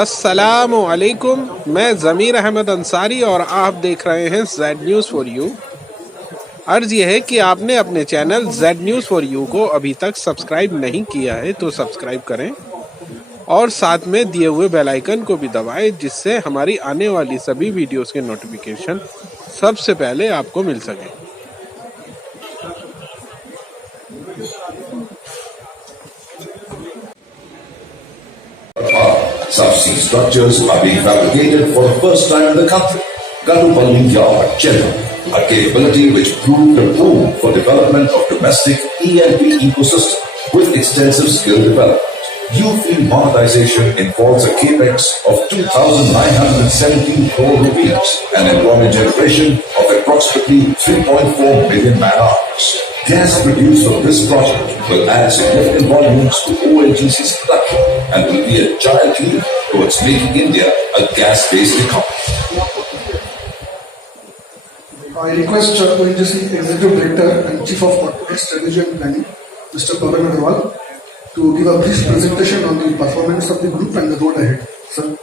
अस्सलामु अलैकुम। मैं ज़मीर अहमद अंसारी और आप देख रहे हैं जेड न्यूज़ फॉर यू। अर्ज़ यह है कि आपने अपने channel Z news for you को अभी तक सब्सक्राइब नहीं किया है तो सब्सक्राइब करें और साथ में दिए हुए बेल आइकन को भी दबाएं, जिससे हमारी आने वाली सभी वीडियोस के नोटिफिकेशन सबसे पहले आपको मिल सके। Subsea structures are being fabricated for the first time in the country. Kadupalli Yard, Chennai, a capability which proved a boom for development of domestic E&P ecosystem with extensive skill development. U-field monetization involves a capex of 2,917 crore rupees and employment generation of approximately 3.4 million man-hours. Gas produced from this project will add significant volumes to ONGC's production and will be a giant leap towards making India a gas-based economy. I request ONGC Executive Director and Chief of Corporate Strategy and Planning, Mr. Pavan Agarwal, to give a brief presentation on the performance of the group and the road ahead. Sir.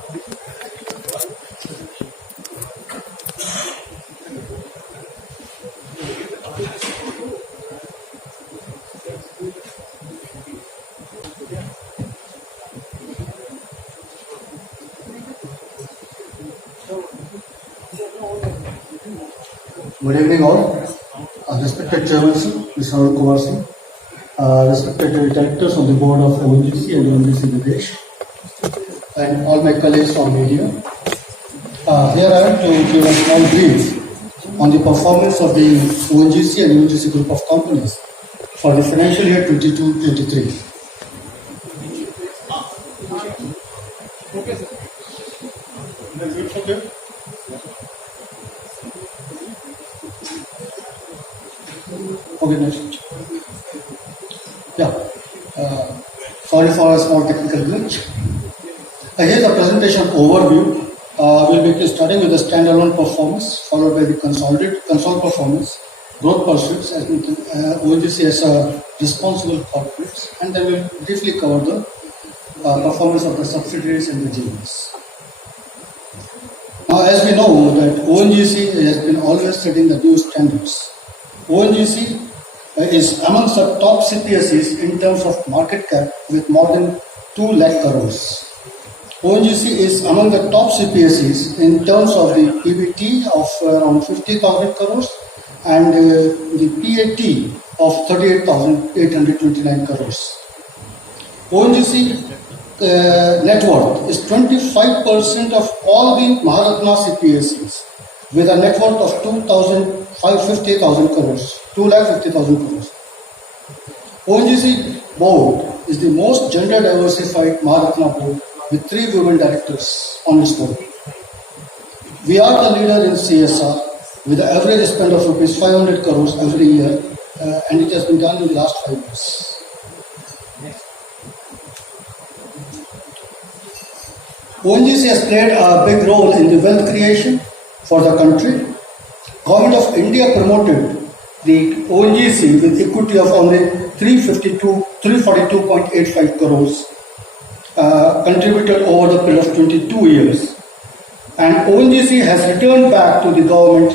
Good evening all. Respected Chairman Sir, Mr. Arun Kumar Singh, respected directors on the board of ONGC and ONGC Videsh, and all my colleagues from media. Here I am to give a small brief on the performance of the ONGC and ONGC group of companies for the financial year 22-23. Okay, next. Yeah. Sorry for a small technical glitch. Here's a presentation overview. We'll be starting with the standalone performance, followed by the consolidated performance, growth pursuits, as ONGC as a responsible corporates, and then we'll briefly cover the performance of the subsidiaries and the JVs. Now, as we know that ONGC has been always setting the new standards. ONGC is amongst the top CPSEs in terms of market cap with more than 2 lakh crores. ONGC is among the top CPSEs in terms of the PBT of around 50,000 crores and the PAT of 38,829 crores. ONGC net worth is 25% of all the Maharatna CPSEs with a net worth of 2,550,000 crores, 2,50,000 crores. ONGC board is the most gender diversified Maharatna board with 3 women directors on its board. We are the leader in CSR with an average spend of rupees 500 crores every year, and it has been done in the last 5 years. ONGC has played a big role in the wealth creation for the country. Government of India promoted the ONGC with equity of only 342.85 crores contributed over the period of 22 years. And ONGC has returned back to the government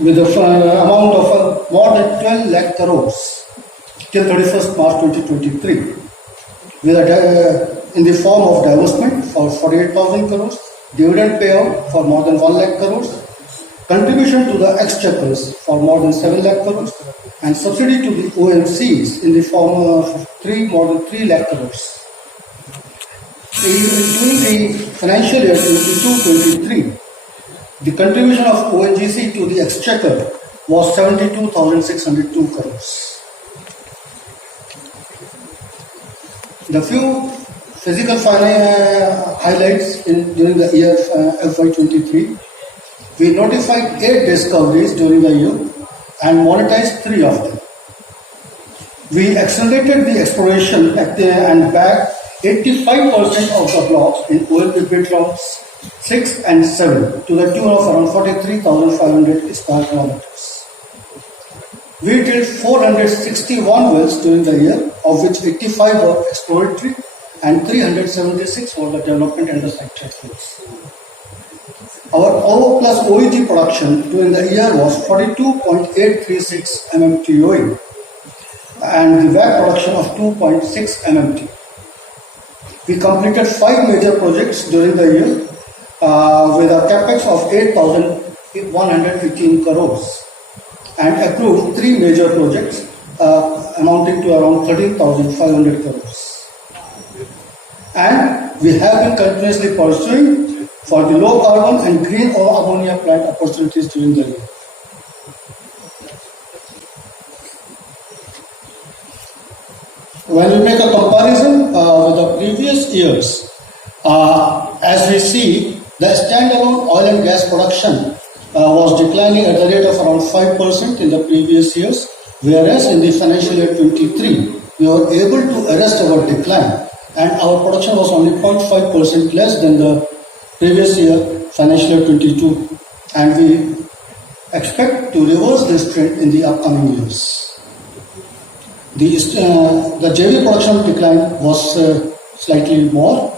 with an amount of more than 12 lakh crores till 31st March 2023 with in the form of divestment for 48,000 crores, dividend payout for more than 1 lakh crores, contribution to the exchequers for more than 7 lakh crores, and subsidy to the OMCs in the form of more than 3 lakh crores. During the financial year 22-23, the contribution of ONGC to the exchequer was 72,602 crores. The few physical highlights during the year FY23, we notified 8 discoveries during the year and monetized 3 of them. We accelerated the exploration and bagged 85% of the blocks in OMP bid rounds 6 and 7 to the tune of around 43,500 square kilometers. We drilled 461 wells during the year, of which 85 were exploratory and 376 for the development and the site trade flows. Our O plus OEG production during the year was 42.836 mmTOE and the VAP production of 2.6 mmt. We completed 5 major projects during the year with a capex of 8,118 crores and approved 3 major projects amounting to around 13,500 crores. And we have been continuously pursuing for the low carbon and green ammonia plant opportunities during the year. When we make a comparison with the previous years, as we see, the standalone oil and gas production was declining at the rate of around 5% in the previous years, whereas in the financial year 23, we were able to arrest our decline and our production was only 0.5% less than the previous year, financial year 22, and we expect to reverse this trend in the upcoming years. The JV production decline was slightly more,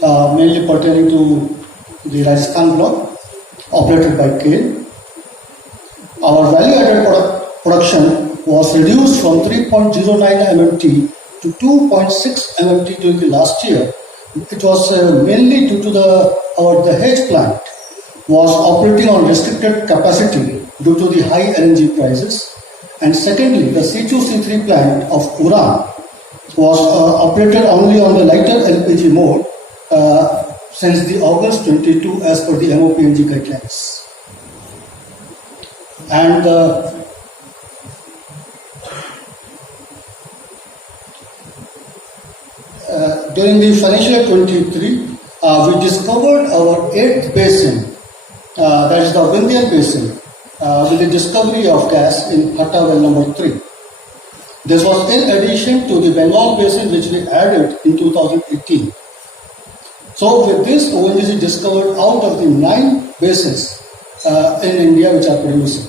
mainly pertaining to the Rajasthan block operated by KAIL. Our value-added production was reduced from 3.09 MMT to 2.6 MMT during the last year. It was mainly due to the Dahej plant was operating on restricted capacity due to the high LNG prices. And secondly, the C2C3 plant of Uran was operated only on the lighter LPG mode since the August 22 as per the MOPNG guidelines. And during the financial year 23, we discovered our 8th basin, that is the Vindhyan basin, with the discovery of gas in Hatta well number 3. This was in addition to the Bengal basin which we added in 2018. So with this, ONGC discovered out of the 9 basins in India which are producing.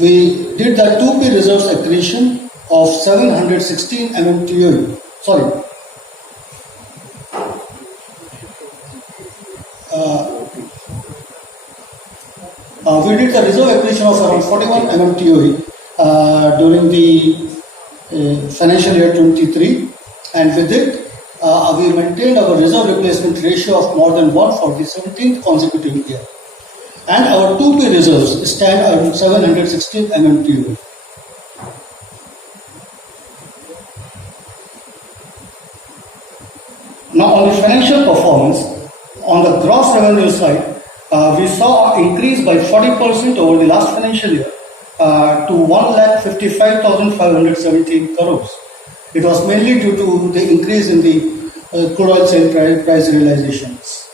We did the 2P reserves accretion of 716 mmTOE. Sorry. We did the reserve accretion of around 41 mmTOE during the financial year 23, and with it, we maintained our reserve replacement ratio of more than 1 for the 17th consecutive year. And our 2P reserves stand at 716 mmTOE. Now, on the financial performance, on the gross revenue side, we saw an increase by 40% over the last financial year to 1,55,517 crores. It was mainly due to the increase in the crude oil sale price realizations.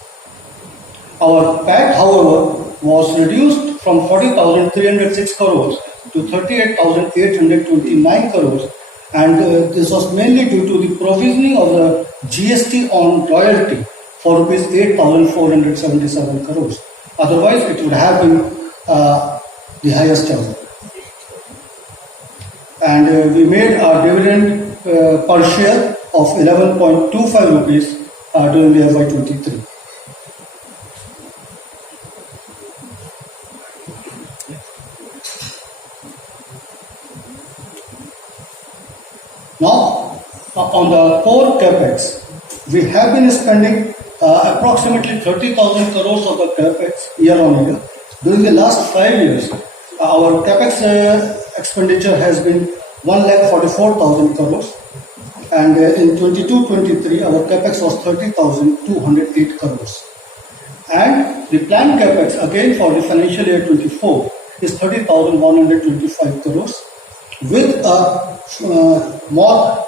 Our PAT, however, was reduced from 40,306 crores to 38,829 crores, and this was mainly due to the provisioning of the GST on royalty for rupees 8,477 crores. Otherwise, it would have been the highest ever. And we made our dividend per share of 11.25 rupees during the FY23. Now, on the core capex, we have been spending approximately 30,000 crores of the capex year on year. During the last 5 years, our capex expenditure has been 1,44,000 crores, and in 22-23 our capex was 30,208 crores. And the planned capex again for the financial year 24 is 30,125 crores, with a more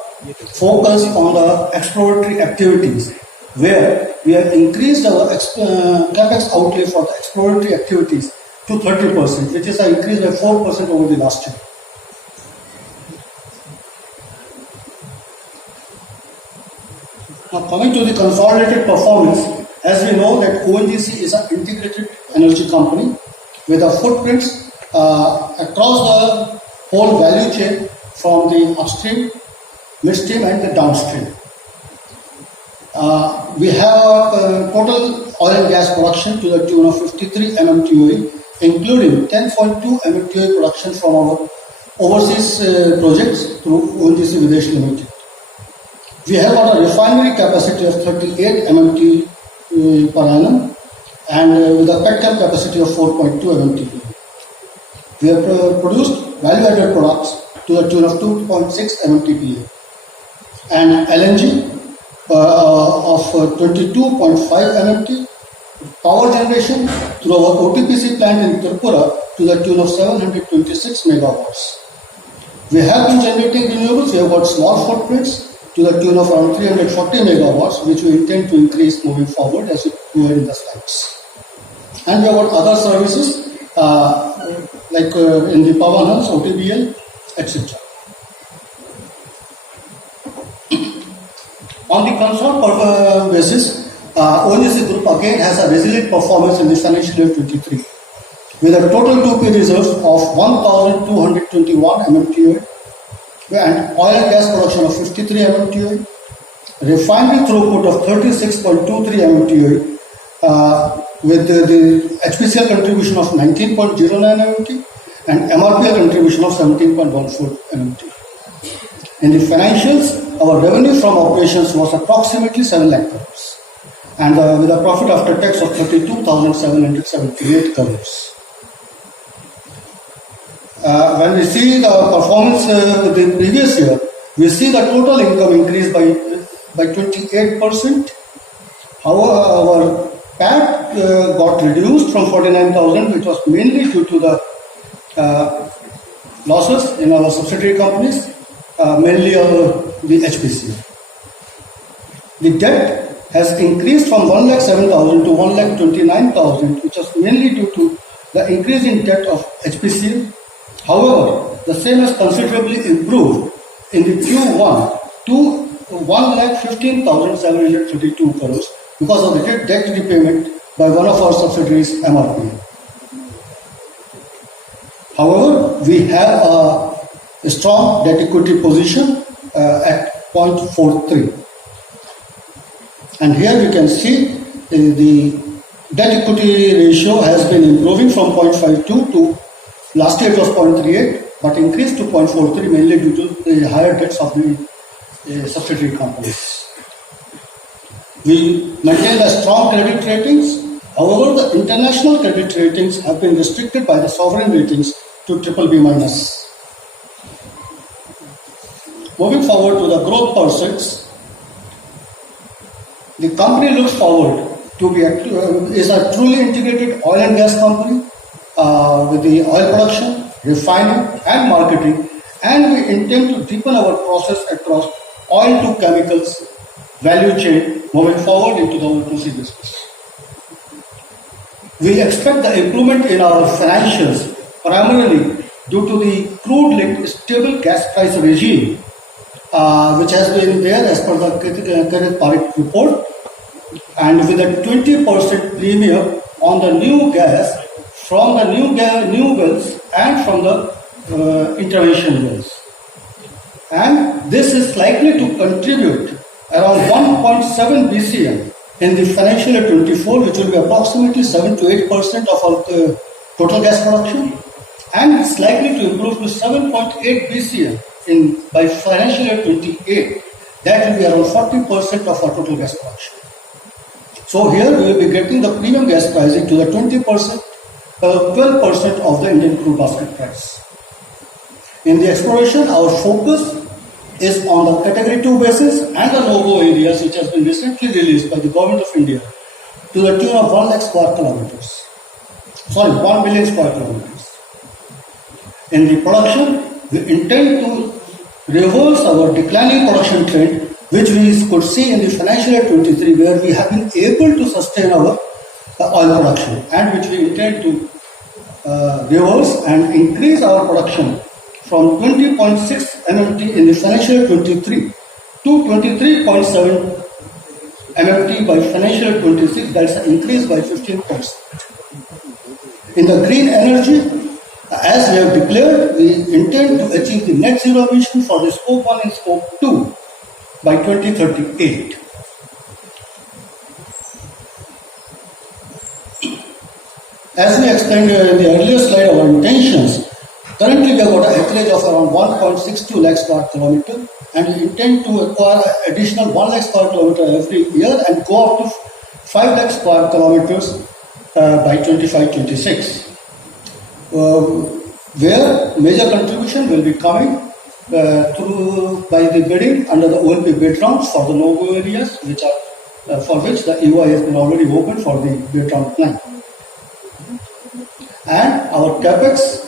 focus on the exploratory activities, where we have increased our capex outlay for the exploratory activities to 30%, which is an increase by 4% over the last year. Now, coming to the consolidated performance, as we know that ONGC is an integrated energy company with a footprints across the whole value chain from the upstream, midstream and the downstream. We have a total oil and gas production to the tune of 53 MMTOE, including 10.2 MMTOE production from our overseas projects through ONGC Videsh Limited. We have got a refinery capacity of 38 MMT per annum and with a petchem capacity of 4.2 MMT. We have produced value-added products to the tune of 2.6 MMTPA and LNG of 22.5 MMT, power generation through our OTPC plant in Tripura to the tune of 726 megawatts. We have been generating renewables. We have got small footprints to the tune of around 340 megawatts, which we intend to increase moving forward as we go ahead in the slides. And we have got other services like in the power house, OTBL, etc. On the consolidated basis, ONGC Group again has a resilient performance in the financial year 23, with a total 2P reserves of 1,221 MMTOE and oil and gas production of 53 MMTOE, refinery throughput of 36.23 MMTOE, with the HPCL contribution of 19.09 MMT and MRPL contribution of 17.14 MMT. In the financials, our revenue from operations was approximately 7 lakh crores and with a profit after tax of 32,778 crores. When we see the performance the previous year, we see the total income increased by 28%. However, our PAT got reduced from 49,000, which was mainly due to the losses in our subsidiary companies, mainly the HPC. The debt has increased from 1,07,000 to 1,29,000, which was mainly due to the increase in debt of HPC. However, the same has considerably improved in the Q1 to 1,15,732 crores because of the debt repayment by one of our subsidiaries, MRPL. However, we have a strong debt equity position at 0.43. And here we can see the debt equity ratio has been improving from 0.52 to last year it was 0.38, but increased to 0.43 mainly due to the higher debts of the subsidiary companies. We maintain a strong credit ratings. However, the international credit ratings have been restricted by the sovereign ratings to BBB minus. Moving forward to the growth pursuits, the company looks forward to be is a truly integrated oil and gas company with the oil production, refining and marketing, and we intend to deepen our process across oil to chemicals value chain moving forward into the ONCG business. We expect the improvement in our financials primarily due to the crude-linked stable gas price regime which has been there as per the current Parik report, and with a 20% premium on the new gas from the new wells and from the intervention wells. And this is likely to contribute around 1.7 BCM in the financial year 24, which will be approximately 7 to 8% of our total gas production, and it's likely to improve to 7.8 BCM by financial year 28. That will be around 40% of our total gas production. So here we will be getting the premium gas pricing to the 20%, 12% of the Indian crude basket price. In the exploration, our focus is on the category 2 basis and the no-go areas which has been recently released by the Government of India to the tune of 1 lakh square kilometers. 1 billion square kilometers. In the production, we intend to reverse our declining production trend, which we could see in the financial year 23, where we have been able to sustain our oil production, and which we intend to reverse and increase our production from 20.6 MMT in the financial year 23 to 23.7 MMT by financial year 26. That's an increase by 15%. In the green energy, as we have declared, we intend to achieve the net zero emission for the scope 1 and scope 2 by 2038. As we explained in the earlier slide, our intentions, currently we have got an acreage of around 1.62 lakh square kilometer, and we intend to acquire additional 1 lakh square kilometer every year and go up to 5 lakh square kilometers by 25-26. Where major contribution will be coming through by the bidding under the OLP bid rounds for the no-go areas, which are for which the EOI has been already opened for the bid round plan. And our capex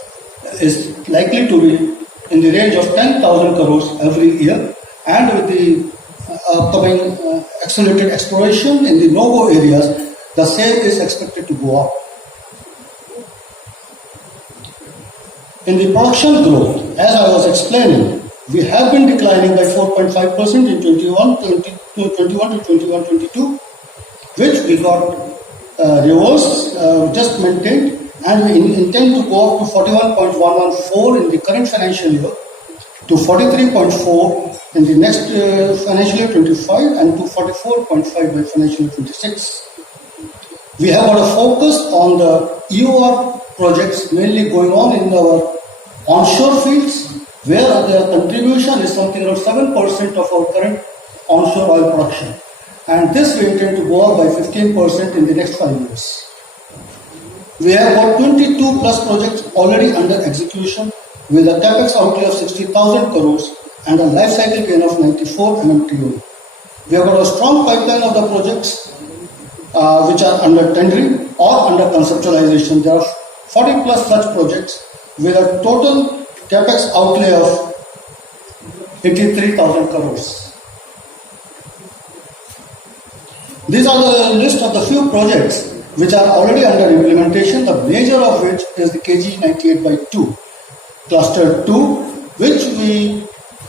is likely to be in the range of 10,000 crores every year, and with the upcoming accelerated exploration in the no-go areas, the same is expected to go up. In the production growth, as I was explaining, we have been declining by 4.5% in 21-22, which we got reversed, just maintained, and we intend to go up to 41.114 in the current financial year, to 43.4 in the next financial year 25, and to 44.5 by financial year 26. We have got a focus on the EOR projects mainly going on in our onshore fields, where their contribution is something around 7% of our current onshore oil production. And this we intend to go up by 15% in the next 5 years. We have got 22 plus projects already under execution with a capex outlay of 60,000 crores and a life cycle gain of 94 MMTOE. We have got a strong pipeline of the projects which are under tendering or under conceptualization. There are 40 plus such projects with a total capex outlay of 83,000 crores. These are the list of the few projects which are already under implementation, the major of which is the KG 98/2, Cluster 2, which we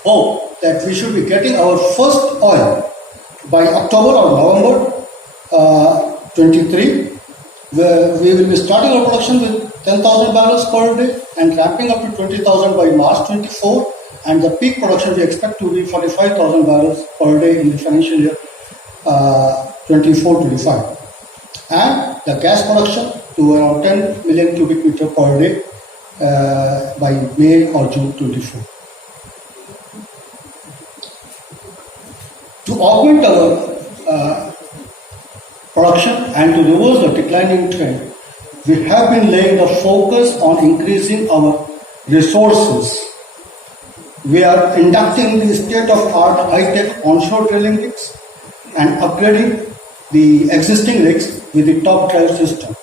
hope that we should be getting our first oil by October or November 23, where we will be starting our production with 10,000 barrels per day and ramping up to 20,000 by March 24, and the peak production we expect to be 45,000 barrels per day in the financial year 24-25. And the gas production to around 10 million cubic meter per day by May or June 24. To augment our production and to reverse the declining trend, we have been laying a focus on increasing our resources. We are inducting the state-of-art high-tech onshore drilling rigs and upgrading the existing rigs with the top drive system.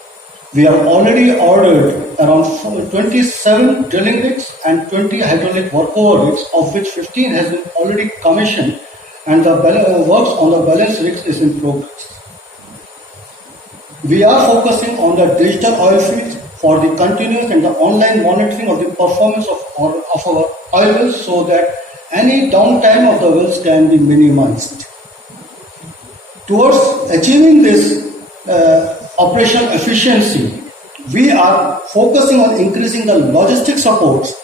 We have already ordered around 27 drilling rigs and 20 hydraulic workover rigs, of which 15 has been already commissioned, and the works on the balance rigs is in progress. We are focusing on the digital oil fields for the continuous and the online monitoring of the performance of our oil wells, so that any downtime of the wells can be minimized. Towards achieving this operational efficiency, we are focusing on increasing the logistic supports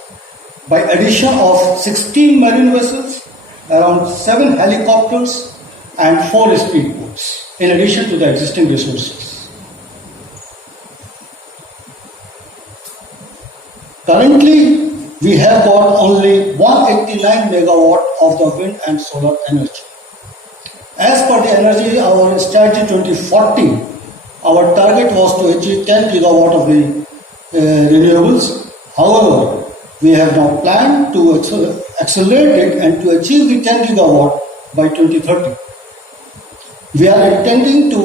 by addition of 16 marine vessels, around 7 helicopters and 4 speedboats, in addition to the existing resources. Currently, we have got only 189 megawatt of the wind and solar energy. As per the energy, our strategy 2040, our target was to achieve 10 gigawatt of the renewables. However, we have now planned to accelerate it and to achieve the 10 gigawatt by 2030. We are intending to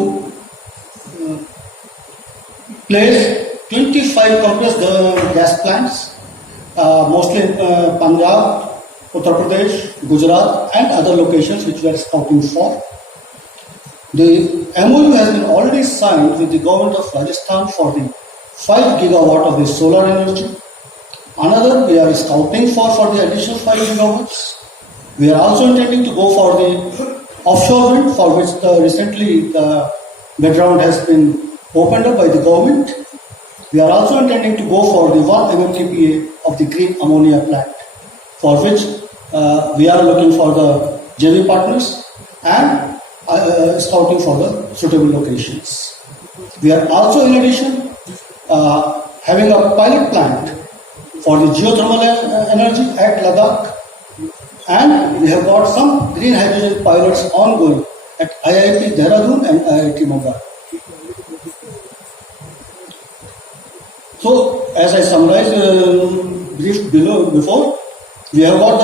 place 25 compressed gas plants, mostly in Punjab, Uttar Pradesh, Gujarat and other locations which we are scouting for. The MOU has been already signed with the government of Rajasthan for the 5 gigawatt of the solar energy. Another we are scouting for the additional 5 gigawatts. We are also intending to go for the offshore wind, for which recently the bid round has been opened up by the government. We are also intending to go for the 1 MMTPA of the green ammonia plant, for which we are looking for the JV partners and scouting for the suitable locations. We are also in addition having a pilot plant for the geothermal energy at Ladakh, and we have got some green hydrogen pilots ongoing at IIT Dehradun and IIT Mumbai. So, as I summarized brief before, we have got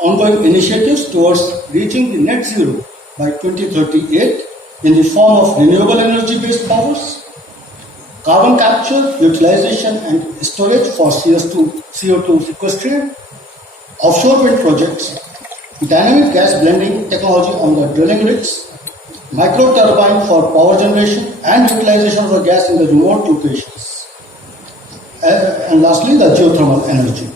ongoing initiatives towards reaching the net zero by 2038 in the form of renewable energy-based powers, carbon capture, utilization and storage for CO2 sequestration, offshore wind projects, dynamic gas blending technology on the drilling rigs, micro turbine for power generation and utilization of the gas in the remote locations. And lastly, the geothermal energy.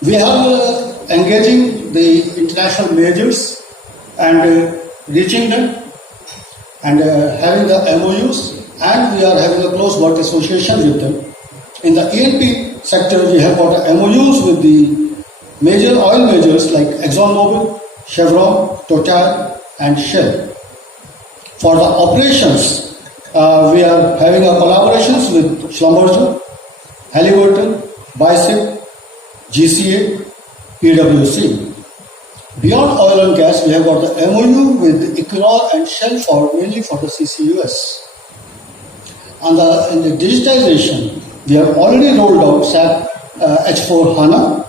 We are engaging the international majors and reaching them and having the MOUs, and we are having a close work association with them. In the E&P sector, we have got MOUs with the major oil majors like ExxonMobil, Chevron, Total and Shell. For the operations, we are having a collaborations with Schlumberger, Halliburton, Bicep, GCA, PwC. Beyond oil and gas, we have got the MOU with Equinor and Shell mainly for the CCUS. In the digitization, we have already rolled out SAP H4 HANA,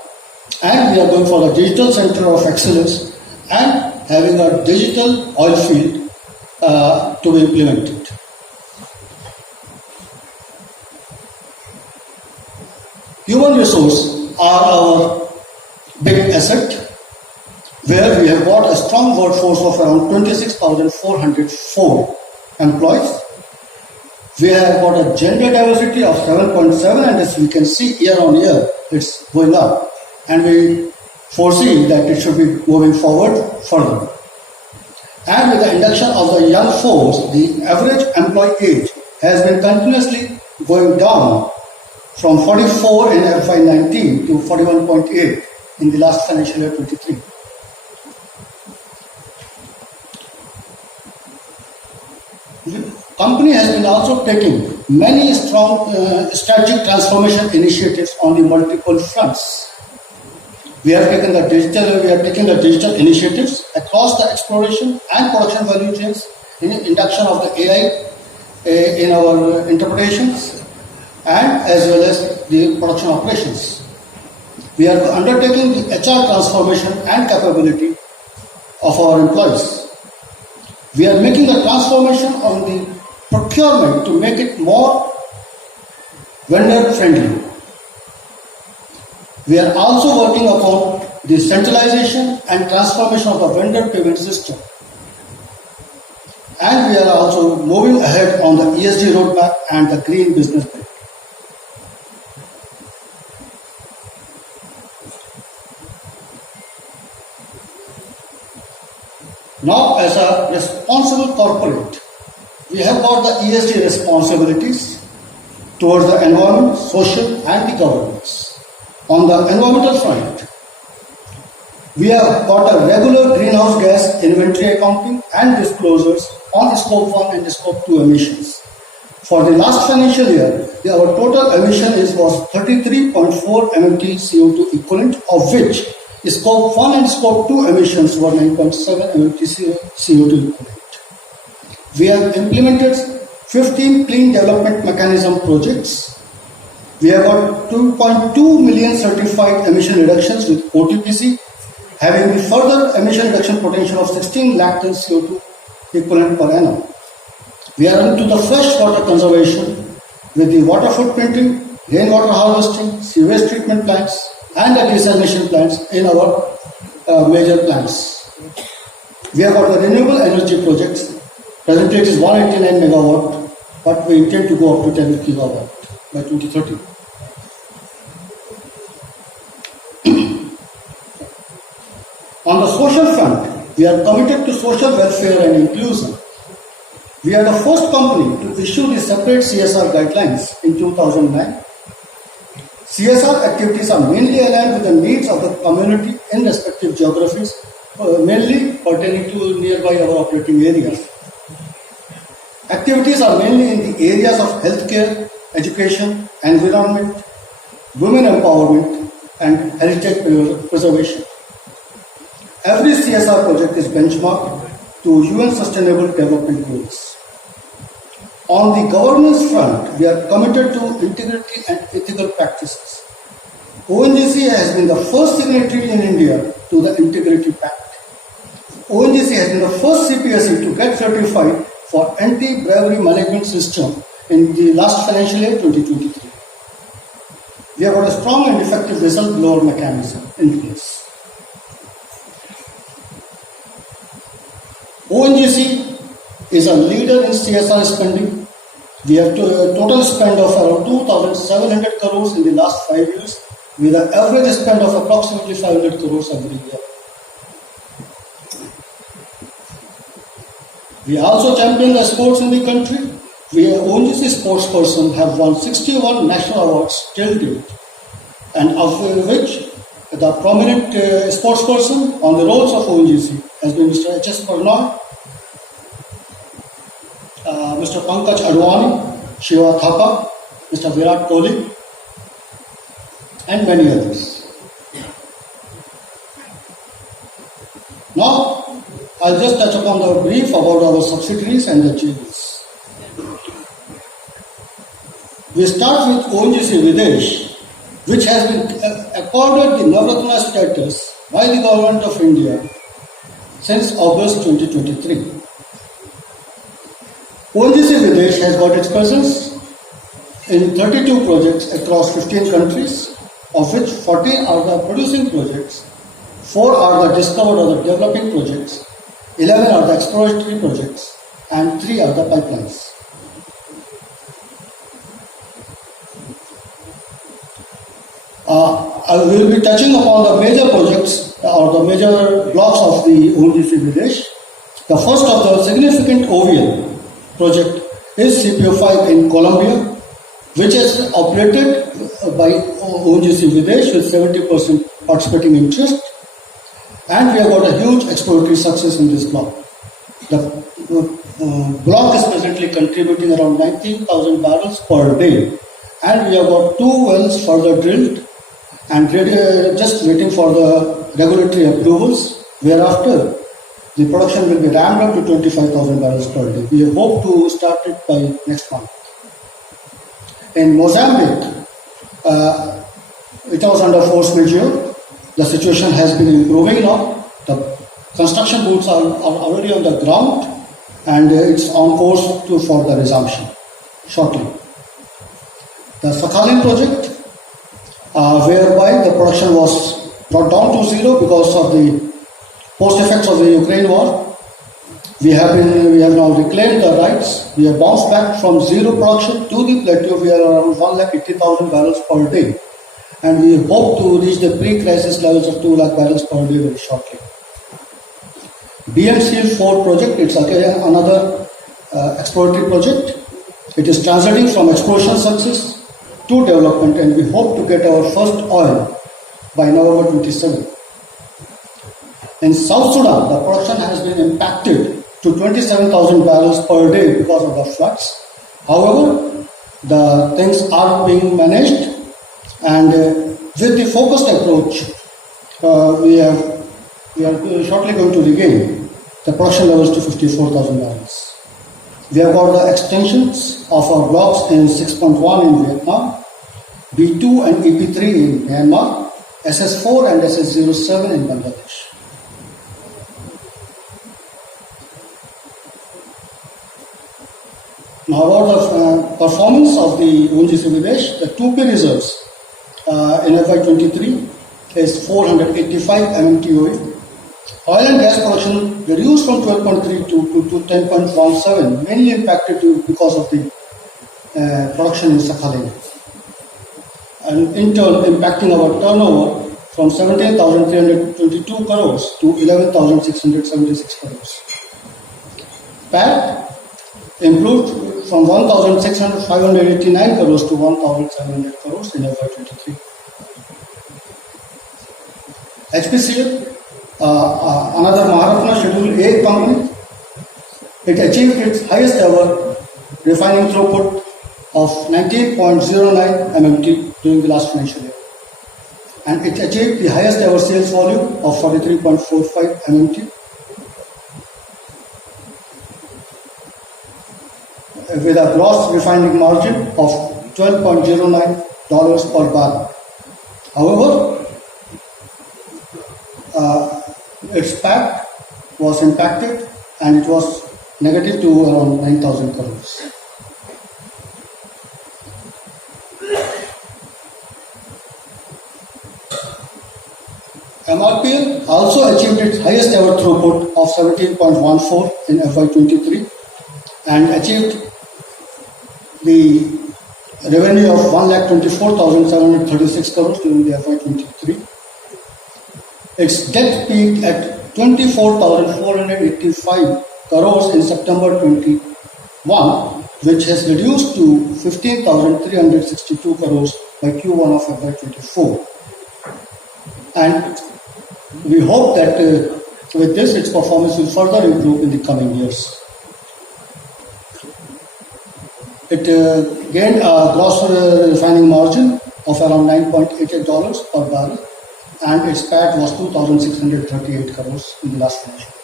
and we are going for the digital center of excellence and having a digital oil field to be implemented. Human resource are our big asset, where we have got a strong workforce of around 26,404 employees. We have got a gender diversity of 7.7, and as we can see year on year, it's going up. And we foresee that it should be moving forward further. And with the induction of the young force, the average employee age has been continuously going down from 44 in FY19 to 41.8 in the last financial year 23. The company has been also taking many strong strategic transformation initiatives on the multiple fronts. We are taking the digital initiatives across the exploration and production value chains, in induction of the AI in our interpretations, and as well as the production operations. We are undertaking the HR transformation and capability of our employees. We are making the transformation on the procurement to make it more vendor friendly. We are also working upon the centralization and transformation of the vendor payment system. And we are also moving ahead on the ESG roadmap and the green business plan. Now, as a responsible corporate, we have got the ESG responsibilities towards the environment, social and the governance. On the environmental front, we have got a regular greenhouse gas inventory accounting and disclosures on Scope 1 and Scope 2 emissions. For the last financial year, our total emission was 33.4 MMT CO2 equivalent, of which Scope 1 and Scope 2 emissions were 9.7 MMT CO2 equivalent. We have implemented 15 clean development mechanism projects. We have got 2.2 million certified emission reductions with OTPC, having the further emission reduction potential of 16 lakh tons CO2 equivalent per annum. We are into the fresh water conservation with the water footprinting, rainwater harvesting, sewage treatment plants, and the desalination plants in our major plants. We have got the renewable energy projects. Presently it is 189 megawatt, but we intend to go up to 10 gigawatt by 2030. On the social front, we are committed to social welfare and inclusion. We are the first company to issue the separate CSR guidelines in 2009. CSR activities are mainly aligned with the needs of the community in respective geographies, mainly pertaining to nearby our operating areas. Activities are mainly in the areas of healthcare, education, environment, women empowerment, and heritage preservation. Every CSR project is benchmarked to UN Sustainable Development Goals. On the governance front, we are committed to integrity and ethical practices. ONGC has been the first signatory in India to the Integrity Pact. ONGC has been the first CPSE to get certified for anti-bribery management system in the last financial year 2023. We have got a strong and effective whistleblower mechanism in place. ONGC is a leader in CSR spending. We have a total spend of around 2,700 crores in the last 5 years, with an average spend of approximately 500 crores every year. We also champion the sports in the country. We ONGC sportsperson have won 61 national awards till date, and of which the prominent sportsperson on the rolls of ONGC has been Mr. H.S. Parnoy, Mr. Pankaj Advani, Shiva Thapa, Mr. Virat Kohli, and many others. Now, I'll just touch upon the brief about our subsidiaries and the JVs. We start with ONGC Videsh, which has been accorded the Navratna status by the Government of India since August 2023. ONGC Videsh has got its presence in 32 projects across 15 countries, of which 14 are the producing projects, 4 are the discovered or the developing projects, 11 are the exploratory projects, and 3 are the pipelines. I will be touching upon the major projects or the major blocks of the ONGC Videsh. The first of the significant OVL project is CPO5 in Colombia, which is operated by ONGC Videsh with 70% participating interest, and we have got a huge exploratory success in this block. The block is presently contributing around 19,000 barrels per day, and we have got 2 wells further drilled and just waiting for the regulatory approvals, whereafter the production will be ramped up to 25,000 barrels per day. We hope to start it by next month. In Mozambique, it was under force majeure. The situation has been improving now. The construction boots are already on the ground, and it's on course for the resumption shortly. The Sakhalin project, whereby the production was brought down to zero because of the post effects of the Ukraine war. We have now reclaimed the rights. We have bounced back from zero production to the plateau. We are around 180,000 barrels per day, and we hope to reach the pre-crisis levels of 2 lakh barrels per day very shortly. BMCL 4 project, it's again another exploratory project. It is transiting from exploration success to development, and we hope to get our first oil by November 27. In South Sudan, the production has been impacted to 27,000 barrels per day because of the floods. However, the things are being managed, and with the focused approach, we are shortly going to regain the production levels to 54,000 barrels. We have got the extensions of our blocks in 6.1 in Vietnam, B2 and EP3 in Myanmar, SS4 and SS07 in Bangladesh. Now about the performance of the ONGC Videsh, the 2P reserves in FY23 is 485 MMTOE. Oil and gas production reduced from 12.32 to 10.17, mainly impacted because of the production in Sakhalin, and in turn impacting our turnover from 17,322 crores to 11,676 crores. PAT improved from 1,589 crores to 1,700 crores in FY23. HPCL, another Maharatna Schedule A company, it achieved its highest ever refining throughput of 19.09 MMT during the last financial year. And it achieved the highest ever sales volume of 43.45 MMT with a gross refining margin of $12.09 per barrel. However, its PAT was impacted and it was negative to around 9,000 crores. MRPL also achieved its highest ever throughput of 17.14 in FY23 and achieved the revenue of 1,24,736 crores during the FY23. Its debt peaked at 24,485 crores in September 21, which has reduced to 15,362 crores by Q1 of FY24. And we hope that with this, its performance will further improve in the coming years. It gained a gross refining margin of around $9.88 per barrel, and its PAT was 2,638 crores in the last financial year.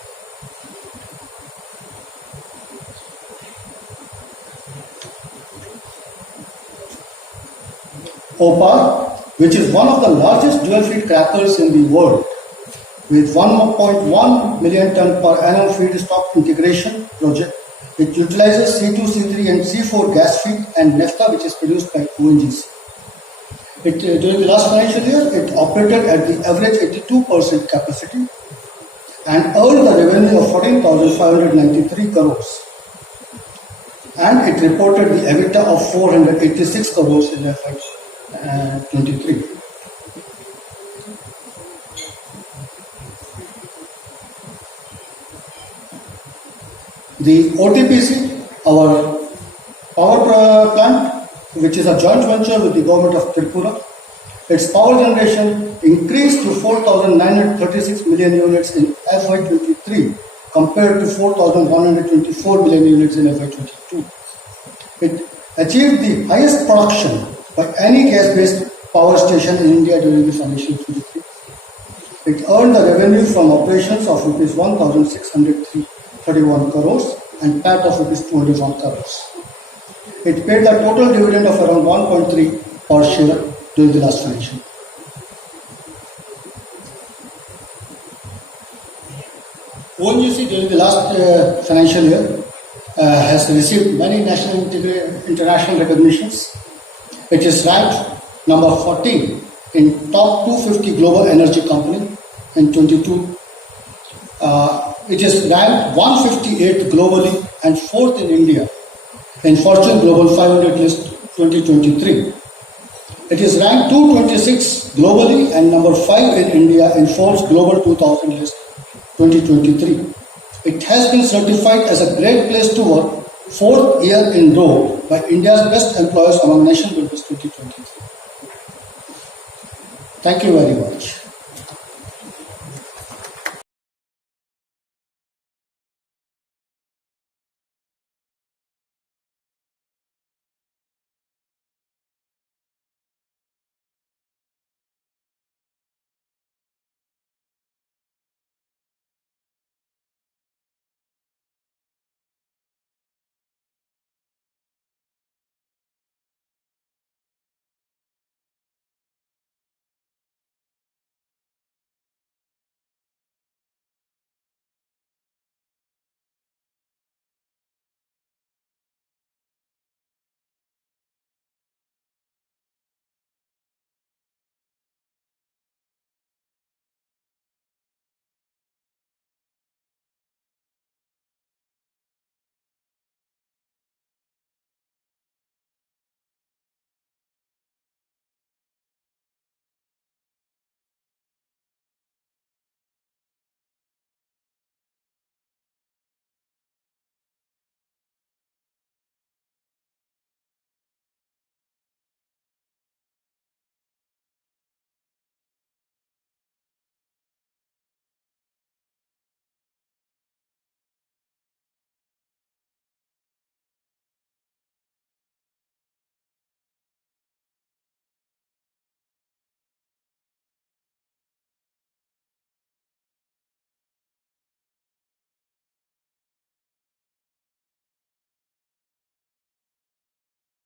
OPAR, which is one of the largest dual feed crackers in the world, with 1.1 million ton per annum feedstock integration project. It utilizes C2, C3 and C4 gas feed and naphtha, which is produced by ONGC. During the last financial year, it operated at the average 82% capacity and earned the revenue of 14,593 crores. And it reported the EBITDA of 486 crores in FY23. The OTPC, our power plant, which is a joint venture with the government of Tripura, its power generation increased to 4,936 million units in FY23 compared to 4,124 million units in FY22. It achieved the highest production by any gas-based power station in India during the financial year 23. It earned the revenue from operations of rupees 1,631 crores and PAT of rupees 201 crores. It paid a total dividend of around 1.3 per share during the last financial year. ONGC during the last financial year has received many national and international recognitions. It is ranked number 14 in top 250 global energy company in 22. It is ranked 158th globally and 4th in India in Fortune Global 500 list 2023. It is ranked 226 globally and number 5 in India in Forbes Global 2000 list 2023. It has been certified as a great place to work 4th year in row by India's best employers among nation builders 2023. Thank you very much.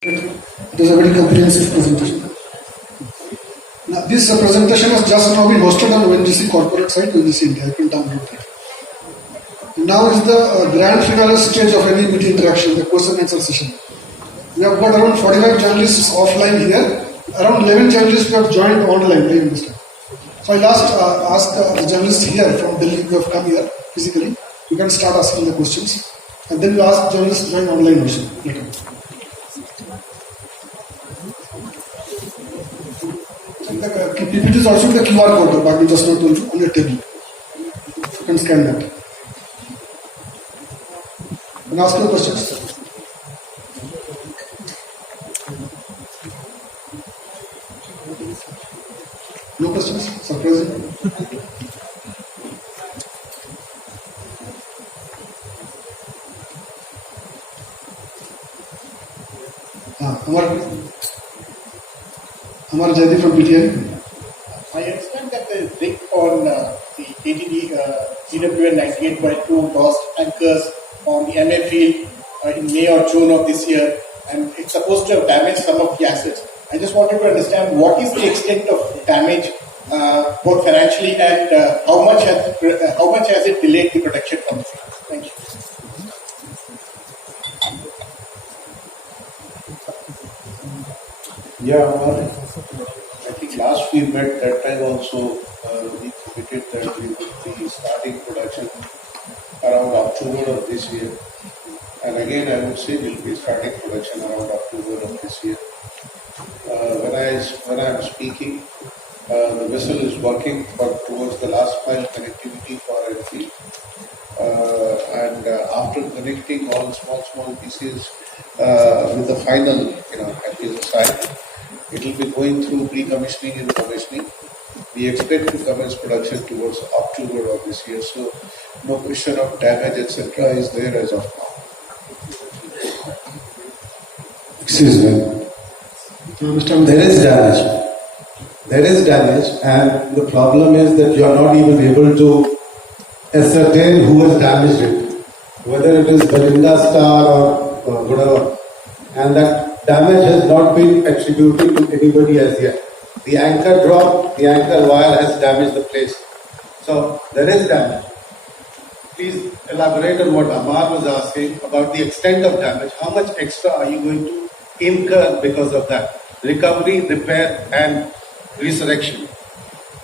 It is a very comprehensive presentation. Now, this presentation has just now been hosted on ONGC corporate site, ONGC India. You can download that. Now is the grand finale stage of any meeting interaction, the question and answer session. We have got around 45 journalists offline here. Around 11 journalists who have joined online. I understand. So I'll ask the journalists here from Delhi who have come here physically. You can start asking the questions. And then you ask journalists to join online also. Later. And the PPT is also the QR code, but we just not told you on the table. You can scan that. And ask your questions. No questions? Surprising? Amar Jaydeep from PTI. I understand that the rig on the ATD GWN 98.2 lost anchors on the MA field in May or June of this year, and it's supposed to have damaged some of the assets. I just wanted to understand what is the extent of damage, both financially and how much has it delayed the production from the field? Thank you. Yeah, I think last we met that time also, we committed that we would be starting production around October of this year. And again, I would say we'll be starting production around October of this year. When I am speaking, the vessel is working towards the last mile connectivity for LP. And after connecting all small pieces with the final, at the side, it will be going through pre-commissioning and commissioning. We expect to commence production towards October of this year. So no question of damage, etc. is there as of now. Excuse me. There is damage. There is damage, and the problem is that you are not even able to ascertain who has damaged it, whether it is Belinda Star or whatever. And that damage has not been attributed to anybody as yet. The anchor drop, the anchor wire has damaged the place. So there is damage. Please elaborate on what Amar was asking about the extent of damage. How much extra are you going to incur because of that? Recovery, repair, and resurrection.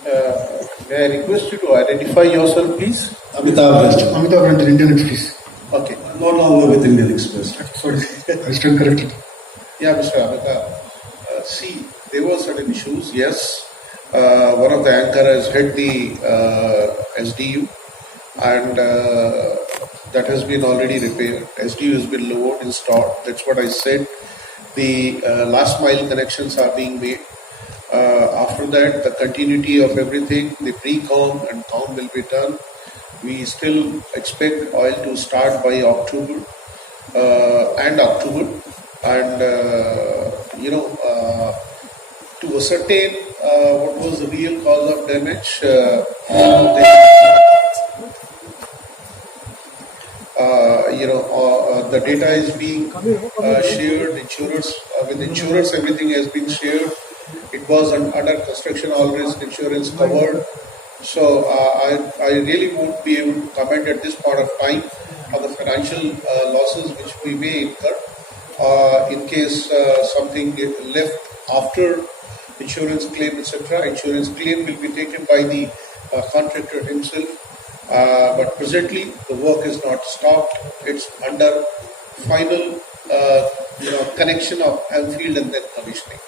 May I request you to identify yourself, please? Amitabh Ranjan, Indian Express. Okay, no longer with Indian Express. Sorry, I stand corrected. Yeah, Mr. Amitabh. See, there were certain issues. Yes, one of the anchor has hit the SDU, and that has been already repaired. SDU has been lowered, installed. That's what I said. The last mile connections are being made. After that, the continuity of everything, the pre-com and com will be done. We still expect oil to start by October, and to ascertain what was the real cause of damage. The data is being shared. Insurers, with insurers, everything has been shared. It was under construction, all risk insurance covered. So I really won't be able to comment at this point of time on the financial losses which we may incur in case something left after insurance claim, etc. Insurance claim will be taken by the contractor himself. But presently the work is not stopped. It's under final connection of Anfield and then commissioning.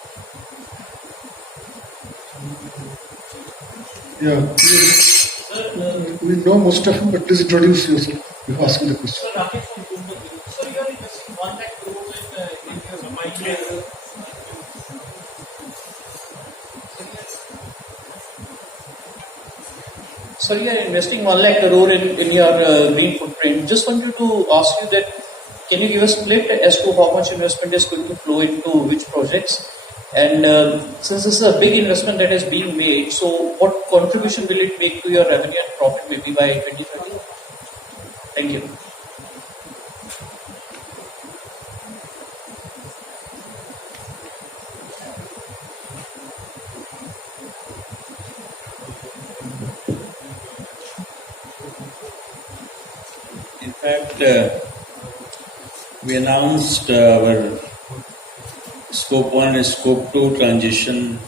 Yeah. We know most of them, but please introduce yourself before asking the question. So, Rakesh from Bloomberg. So, you are investing 1 lakh crores in your mine. So, you are investing 1 lakh crore in your green footprint. Just wanted to ask you that, can you give a split as to how much investment is going to flow into which projects? And since this is a big investment that is being made, so what contribution will it make to your revenue and profit maybe by 2030? Thank you. fact, we announced our Scope 1 and Scope 2 transition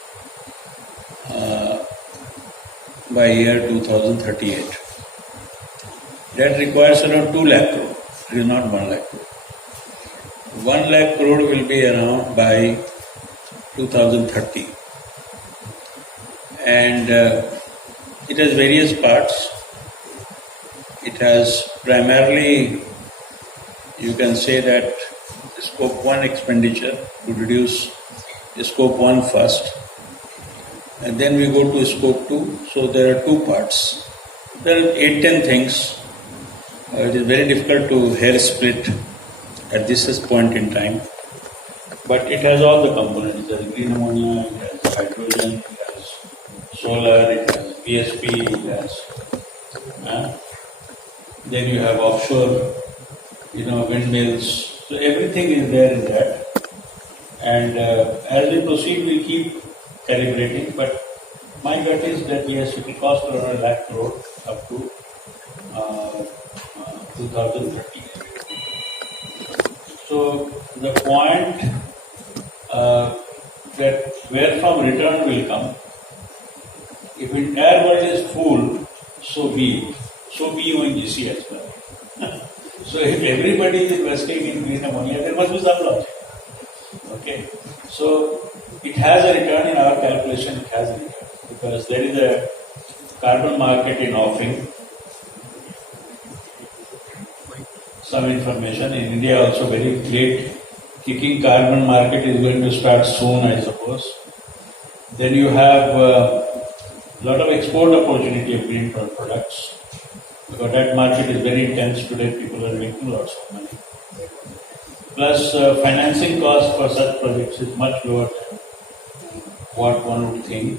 by year 2038. That requires around 2 lakh crore. It is not 1 lakh crore. 1 lakh crore will be around by 2030. And it has various parts. It has primarily, you can say that Scope 1 expenditure to reduce Scope 1 first, and then we go to Scope 2. So there are 2 parts. There are 8-10 things. It is very difficult to hair split at this point in time, but it has all the components. It has green ammonia, it has hydrogen, it has solar, it has PSP, it has then you have offshore, windmills. So everything is there in that. And as we proceed, we keep calibrating. But my gut is that yes, it will cost around 1 lakh crore up to 2030. So the point that where from return will come, if entire world is full, so be it. So be ONGC as well. So if everybody is investing in green ammonia, there must be some logic. Okay. So it has a return in our calculation, it has a return. Because there is a carbon market in offering. Some information. In India also very late kicking carbon market is going to start soon, I suppose. Then you have a lot of export opportunity of green products. Because that market is very intense today, people are making lots of money. Plus, financing cost for such projects is much lower than what one would think.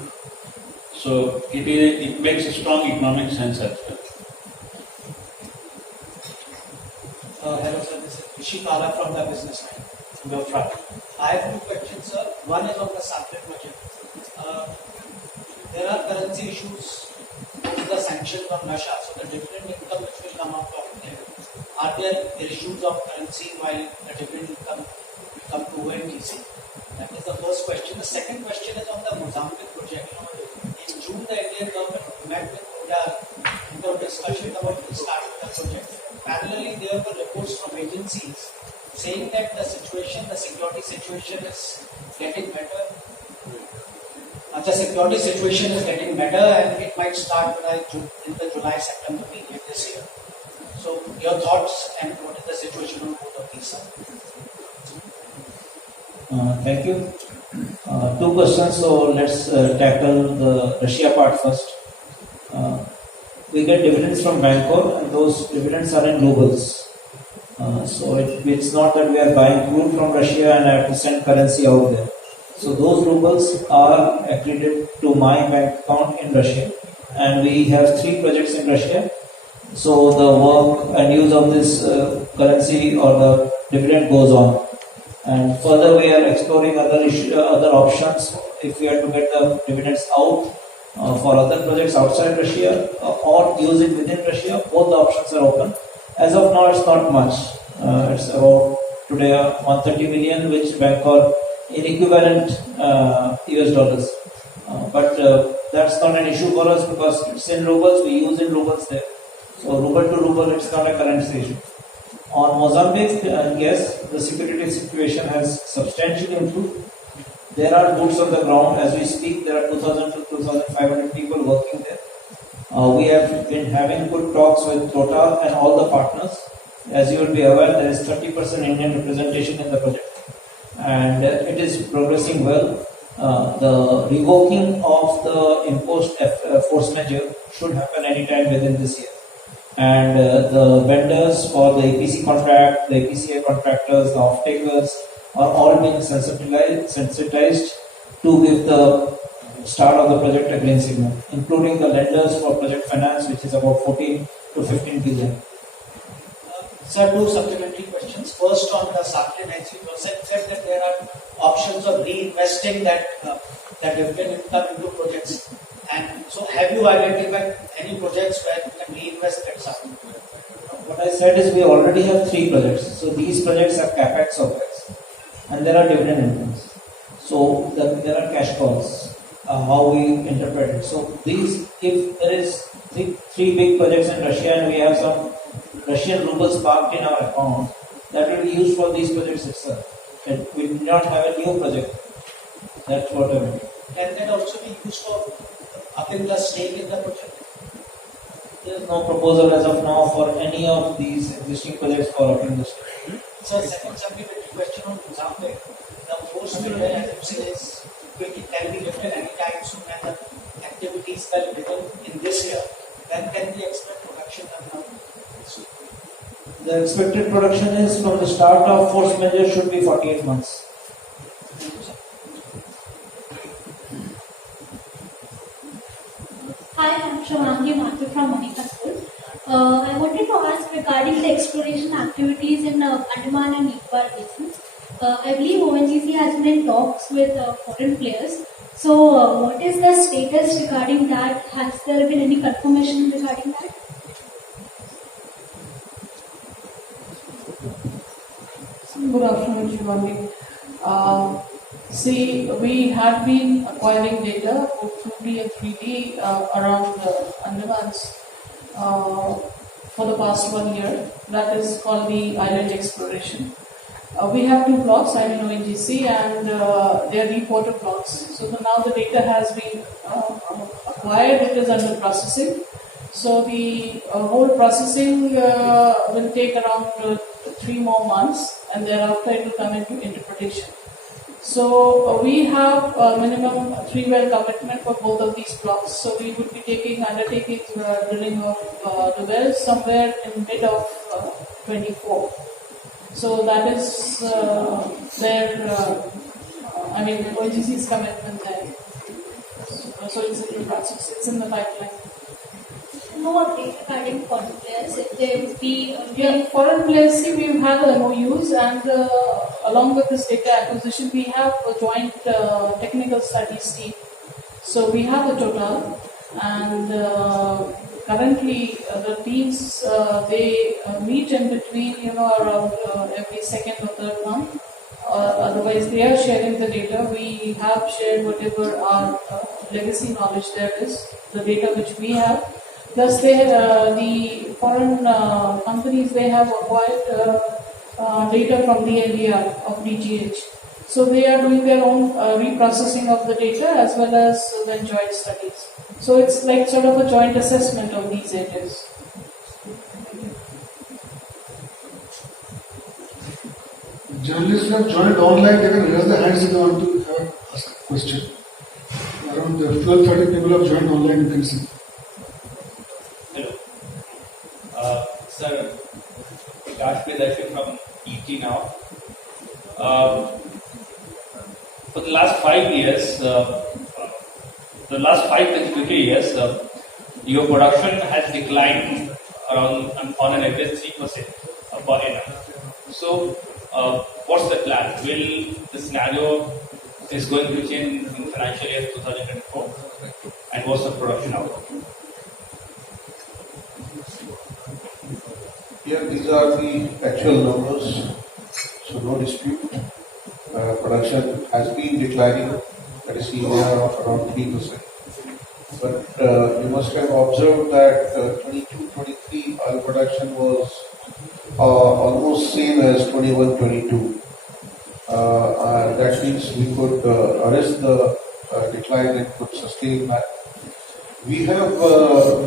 So, it makes a strong economic sense as well. Hello sir, this is Rishi Kala from the business line, from your front. I have 2 questions, sir. One is on the Satellite project. There are currency issues with the sanctions on Russia, so the dividend income which will come out of there. Are there issues of currency while the dividend income will come to ONGC? That is the first question. The second question is on the Mozambique project. In June, the Indian government met with Mourya in the discussion about the start of the project. Parallelly, there were reports from agencies saying that the security situation is getting better. The security situation is getting better and it might start in the July-September period this year. So, your thoughts and what is the situation on both of these? Thank you. 2 questions, so let's tackle the Russia part first. We get dividends from Bangkok and those dividends are in rubles. So it's not that we are buying crude from Russia and I have to send currency out there. So those rubles are accredited to my bank account in Russia, and we have 3 projects in Russia. So the work and use of this currency or the dividend goes on. And further, we are exploring other options if we are to get the dividends out for other projects outside Russia or use it within Russia. Both the options are open. As of now, it's not much. It's about today 130 million, which Bangkok in equivalent US dollars. But that's not an issue for us because it's in rubles, we use in rubles there. So ruble to ruble, it's not a currency issue. On Mozambique, yes, the security situation has substantially improved. There are boots on the ground. As we speak, there are 2,000 to 2,500 people working there. We have been having good talks with Total and all the partners. As you will be aware, there is 30% Indian representation in the project. And it is progressing well. The revoking of the imposed force majeure should happen anytime within this year. And the vendors for the EPC contract, the EPCI contractors, the off-takers are all being sensitized to give the start of the project a green signal, including the lenders for project finance, which is about 14 to 15 billion. Sir, 2 supplementary questions. First, on the satellite IC, you said that there are options of reinvesting that dividend income into projects. And so, have you identified any projects where you can reinvest that sum? what I said is we already have 3 projects. So these projects are capex, opex, and there are dividend incomes. So there are cash calls. How we interpret it. So these, if there is three big projects in Russia and we have some Russian rubles parked in our account, that will be used for these projects itself. And we do not have a new project. That's what I mean. Can that also be used for upping the stake in the project? There is no proposal as of now for any of these existing projects for upping the stake. So, second supplementary question on Mozambique. The force majeure, as it says, it can be lifted anytime soon, and the activities were written in this year. When can we expect production coming out? The expected production is from the start of force majeure should be 48 months. Hi, I'm Shivangi Mathur from Monica School. I wanted to ask regarding the exploration activities in Andaman and Nicobar Basin. I believe ONGC has been in talks with foreign players. So, what is the status regarding that? Has there been any confirmation regarding that? Good afternoon, Shivangi. See, we have been acquiring data, both 2D and 3D, around Andamans for the past 1 year. That is called the island exploration. We have 2 blocks, I mean ONGC, and they are deep water blocks. So now the data has been acquired, it is under processing. So the whole processing will take around 3 more months, and thereafter it will come into interpretation. So we have a minimum 3 well commitment for both of these blocks. So we would be undertaking drilling of the wells somewhere in mid of 24. So that is where ONGC's commitment there. So it's in the process, it's in the pipeline. No update regarding foreign players. If there would be Foreign players, see, we've had MOUs, and along with this data acquisition, we have a joint technical studies team. So we have a total, and currently the teams they meet in between, around every second or third month. Otherwise, they are sharing the data. We have shared whatever our legacy knowledge there is, the data which we have. Thus, the foreign companies, they have acquired data from the LDR of DGH. So they are doing their own reprocessing of the data as well as then joint studies. So it's like sort of a joint assessment of these areas. Journalists who have joined online, they can raise their hands if they want to ask a question. Around 12-13 people have joined online, you can see. Sir, Prakash Priyadarshi from ET now. For the last 5 years, the last 5 consecutive years, your production has declined around on an average 3% per annum. So, what's the plan? Will the scenario is going to change in financial year 2024? And what's the production outlook? Yeah, these are the actual numbers, so no dispute. Production has been declining at a CAGR of around 3%. But you must have observed that 22-23 oil production was almost same as 21-22. That means we could arrest the decline and could sustain that. We have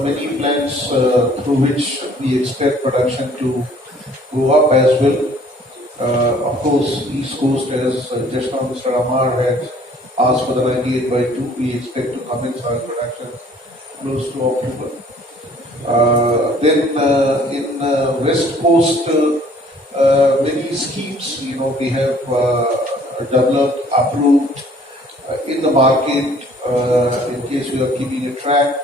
many plans through which we expect production to go up as well. Of course, East Coast, as just now Mr. Amar had asked for the 98/2, we expect to commence our production close to October. Then in West Coast, many schemes, we have developed, approved in the market. In case we are keeping a track,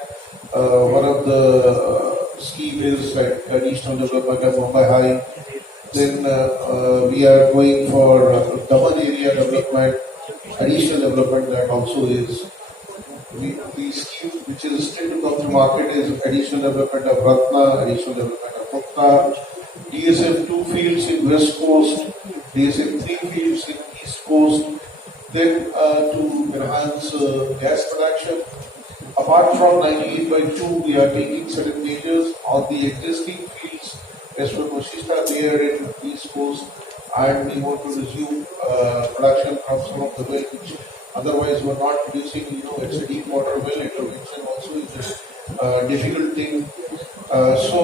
one of the scheme is like additional development of Mumbai High. Then we are going for Daman area development, additional development that also is. The scheme which is still to come to market is additional development of Ratna, additional development of DSF-2 fields in West Coast, DSF-3 fields in East Coast, then to enhance gas production. Apart from 98/2, we are taking certain measures on the existing fields, as for Washishta there in East Coast, and we want to resume production from some of the wells which otherwise were not producing. It's a deep water well, intervention also is a difficult thing. So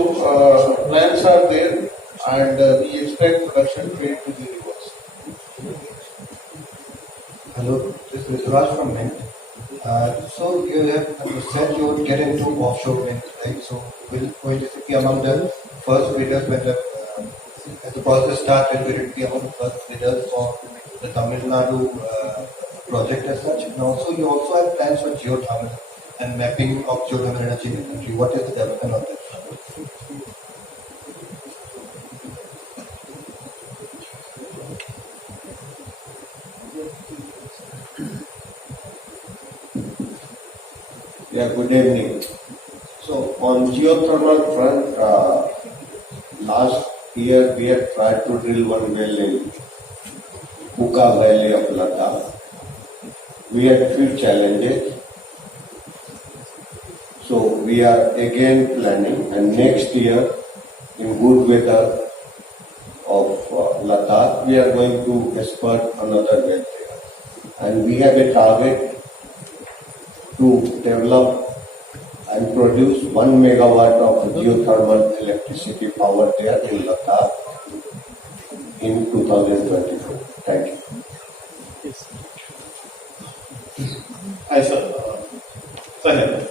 plans are there, and we expect production trend to be reversed. Hello, this is Raj from Mint. So you have said you would get into offshore wind, right? So will ONGC be among the first bidders when as the process started? Will it be among the first bidders for the Tamil Nadu project as such? And also you also have plans for geothermal and mapping of geothermal energy in the country. What is the development on that front? Yeah, good evening. So on geothermal front, last year we had tried to drill one well in Kuka Valley of Ladakh. We had few challenges. So we are again planning, and next year in good weather of Ladakh, we are going to expert another well there. And we have a target to develop and produce 1 megawatt of geothermal electricity power there in Ladakh in 2024. Thank you. Hi, sir. Sahil.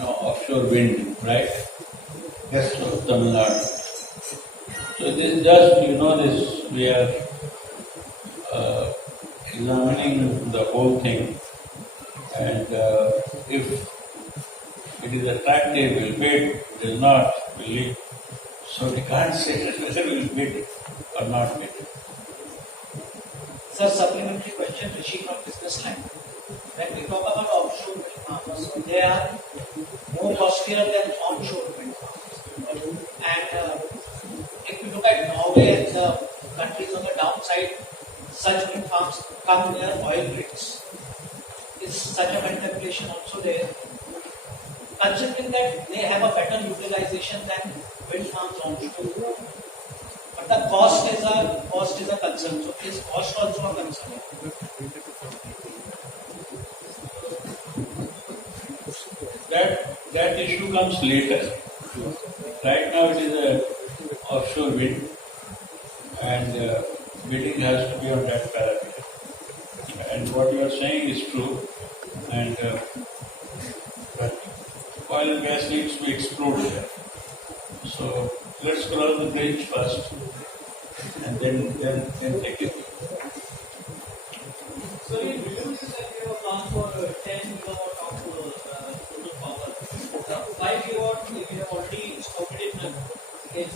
Offshore wind, right? Yes, so Tamil Nadu. So this is just, we are examining the whole thing, and if it is attractive, we'll bid. If it is not, we'll leave. So we can't say that whether we'll bid or not bid. Sir, supplementary question, Rishi from Business Line. When we talk about offshore wind farms, they are more costlier than onshore wind farms. And if you look at Norway and the countries on the downside, such wind farms come near oil rigs. Is such a contemplation also there? Considering that they have a better utilization than wind farms onshore. But the cost is a concern. So is cost also a concern? That issue comes later. Right now it is a offshore wind, and bidding has to be on that parameter. And what you are saying is true, and but oil and gas needs to be explored here. So let's cross the bridge first, and then take it. So in review, you said you have a plan for 10 gigawatt of total power. 5 gigawatt we have already scouted in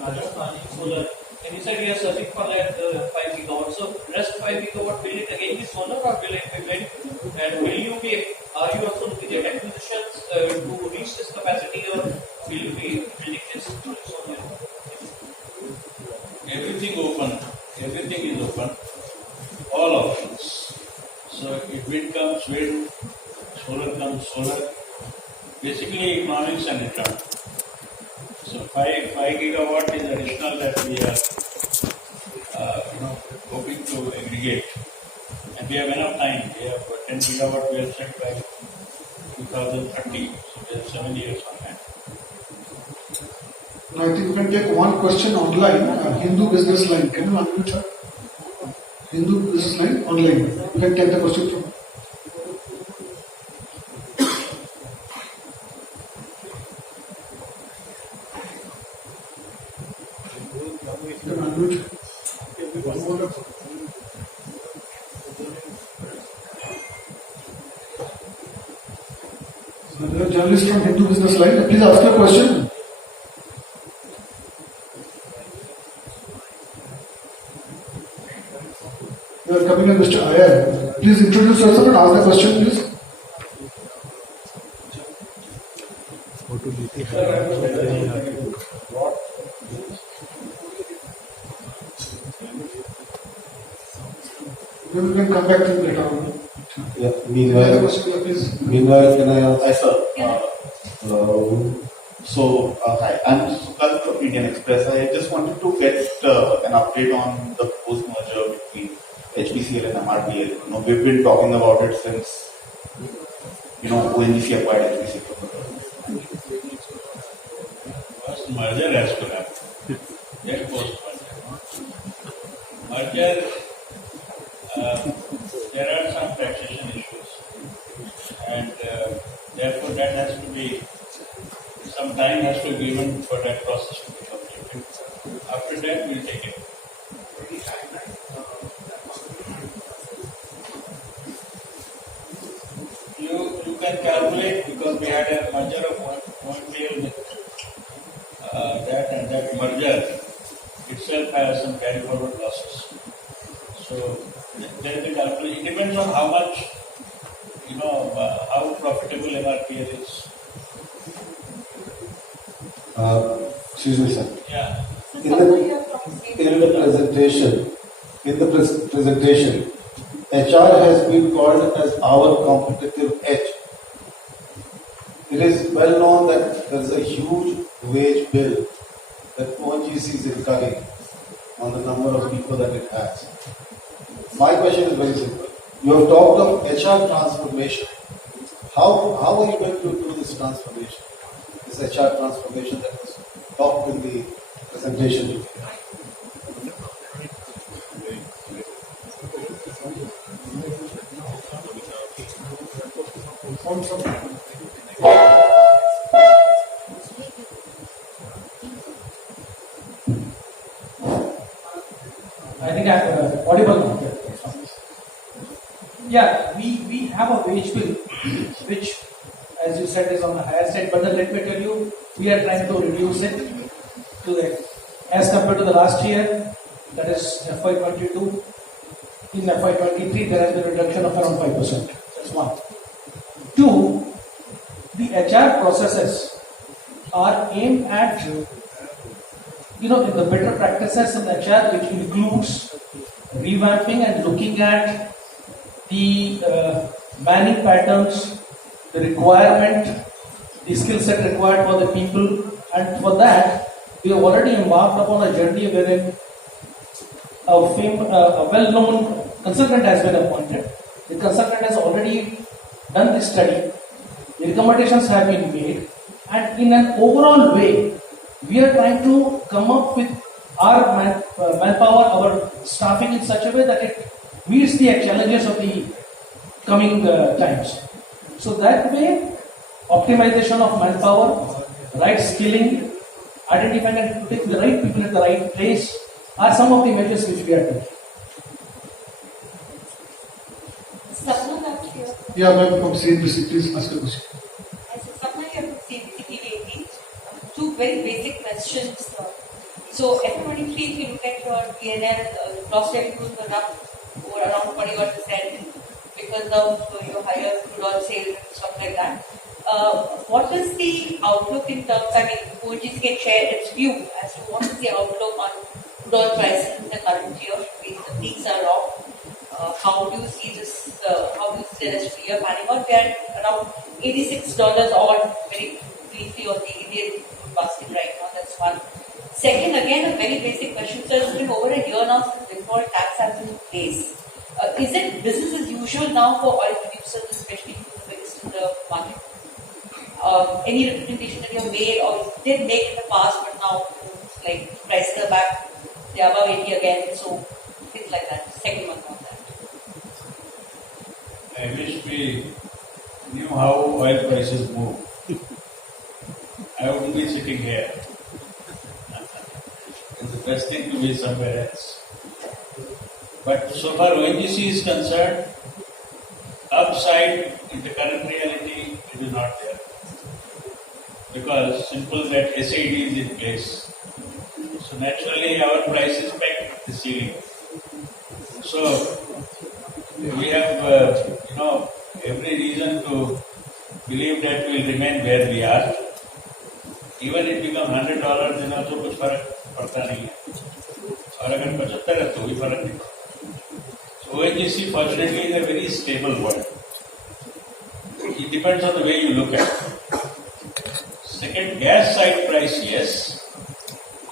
Rajasthan in solar. And you said we are searching for that 5 gigawatt. So rest 5 gigawatt, will it again be solar or will it be wind? And are you also looking at acquisitions to reach this capacity, or will you be building this solar? Everything is open, all options. So if wind comes wind, solar comes solar. Basically economics and return. So 5 gigawatt is additional that we are hoping to aggregate. And we have enough time. We have 10 gigawatt we have set by 2030. So we have 7 years on hand. I think we can take one question online. Hindu Business Line. Can you unmute her? Hindu Business Line online. You can take the question from. You can unmute. So there are journalists from Hindu Business Line. Please ask your question. You are coming in, Mr. Iyer. Please introduce yourself and ask the question, please. Maybe we can come back to it later on. Yeah. Any other question, please? Meanwhile, can I ask? Hi, sir. Hi, I'm Sukal from Indian Express. I just wanted to get an update on the proposed merger between HPCL and MRPL. You know, we've been talking about it since, ONGC acquired HPCL. First merger has to happen. Then post merger. There are some taxation issues, and therefore that has to be, some time has to be given for that process to be completed. After that, we'll take it. You can calculate, because we had a merger of one deal with that, and that merger itself has some carry forward losses. So there will be calculation. It depends on how much, how profitable MRPL is. Excuse me, sir. Yeah. In the presentation, HR has been called as our competitive edge. It is well known that there is a huge wage bill that ONGC is incurring on the number of people that it has. My question is very simple. You have talked of HR transformation. How are you going to do this transformation? This HR transformation that was talked in the presentation. I think I'm audible now. Yeah, we have a wage bill which, as you said, is on the higher side, but then let me tell you, we are trying to reduce it to the, as compared to the last year, that is FY22. In FY23, there has been a reduction of around 5%. That's one. Two, the HR processes are aimed at, in the better practices in HR, which includes revamping and looking at the manning patterns, the requirement, the skill set required for the people, and for that, we have already embarked upon a journey wherein a well-known consultant has been appointed. The consultant has already done the study. The recommendations have been made, and in an overall way, we are trying to come up with our manpower, our staffing in such a way that it meets the challenges of the coming times. So that way, optimization of manpower, right skilling, identifying and putting the right people at the right place are some of the measures which we are taking. Yeah, ma'am, from CNBC, please ask a question. Sapna here from CNBC TV 18. Two very basic questions. So, FY23, if you look at your PNL, gross revenues were up over around 41% because of your higher crude oil sales and stuff like that. What is the outlook in terms, ONGC can share its view as to what is the outlook on crude oil prices in the current year? The peaks are off. How do you see this, how do you see the rest of the year panning out? We are around $86 odd, very briefly, on the Indian food basket right now. That's one. Second, again, a very basic question. So it's been over a year now since windfall tax has been in place. Is it business as usual now for oil producers, especially who are biggest in the market? Any representation that you have made or did make in the past, but now like prices are back, they are above 80 again, so things like that. Second one on that. I wish we knew how oil prices move. I wouldn't be sitting here. It's the best thing to be somewhere else. But so far ONGC is concerned, upside in the current reality, it is not there. Because simple that SAD is in place. So naturally our price is pegged at the ceiling. So we have, every reason to believe that we will remain where we are. Even if it becomes $100, तो कुछ फर्क पड़ता नहीं है. और अगर 75 है तो भी फर्क नहीं पड़ता. So ONGC fortunately is a very stable one. It depends on the way you look at it. Second, gas side price, yes.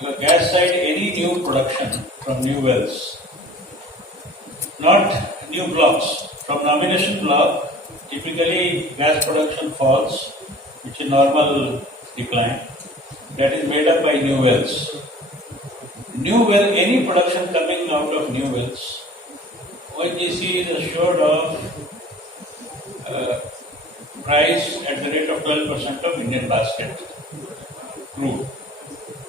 Your gas side, any new production from new wells, not new blocks. From nomination block, typically gas production falls, which is normal decline. That is made up by new wells. New well, any production coming out of new wells, ONGC is assured of price at the rate of 12% of Indian basket crude.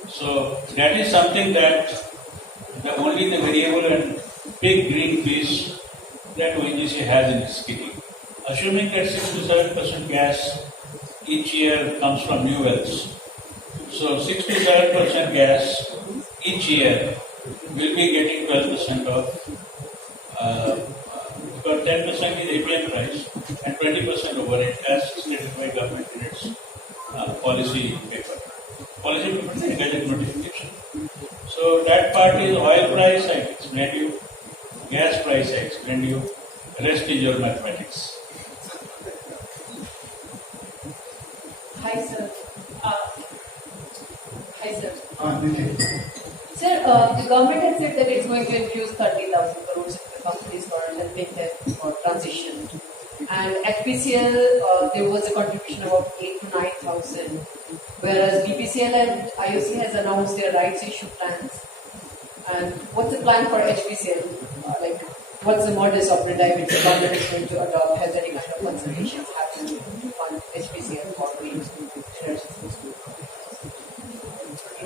So that is something that only the variable and big green piece that ONGC has in its kitty. Assuming that 6 to 7% gas each year comes from new wells. So 6 to 7% gas each year will be getting 12% of because 10% is APM price and 20% overhead as stated by government in its policy paper. Policy paper is a gadget notification. So that part is oil price, I explained you, gas price, I explained you, rest is your mathematics. Hi sir. Hi sir. Niti. Sir, the government has said that it's going to infuse 30,000 crores into the companies for helping them for transition. And HPCL, there was a contribution of about 8 to 9,000, whereas BPCL and IOC has announced their rights issue plans. And what's the plan for HPCL? What's the modus operandi which the government is going to adopt? Has any kind of consultations happened on HPCL for green energy?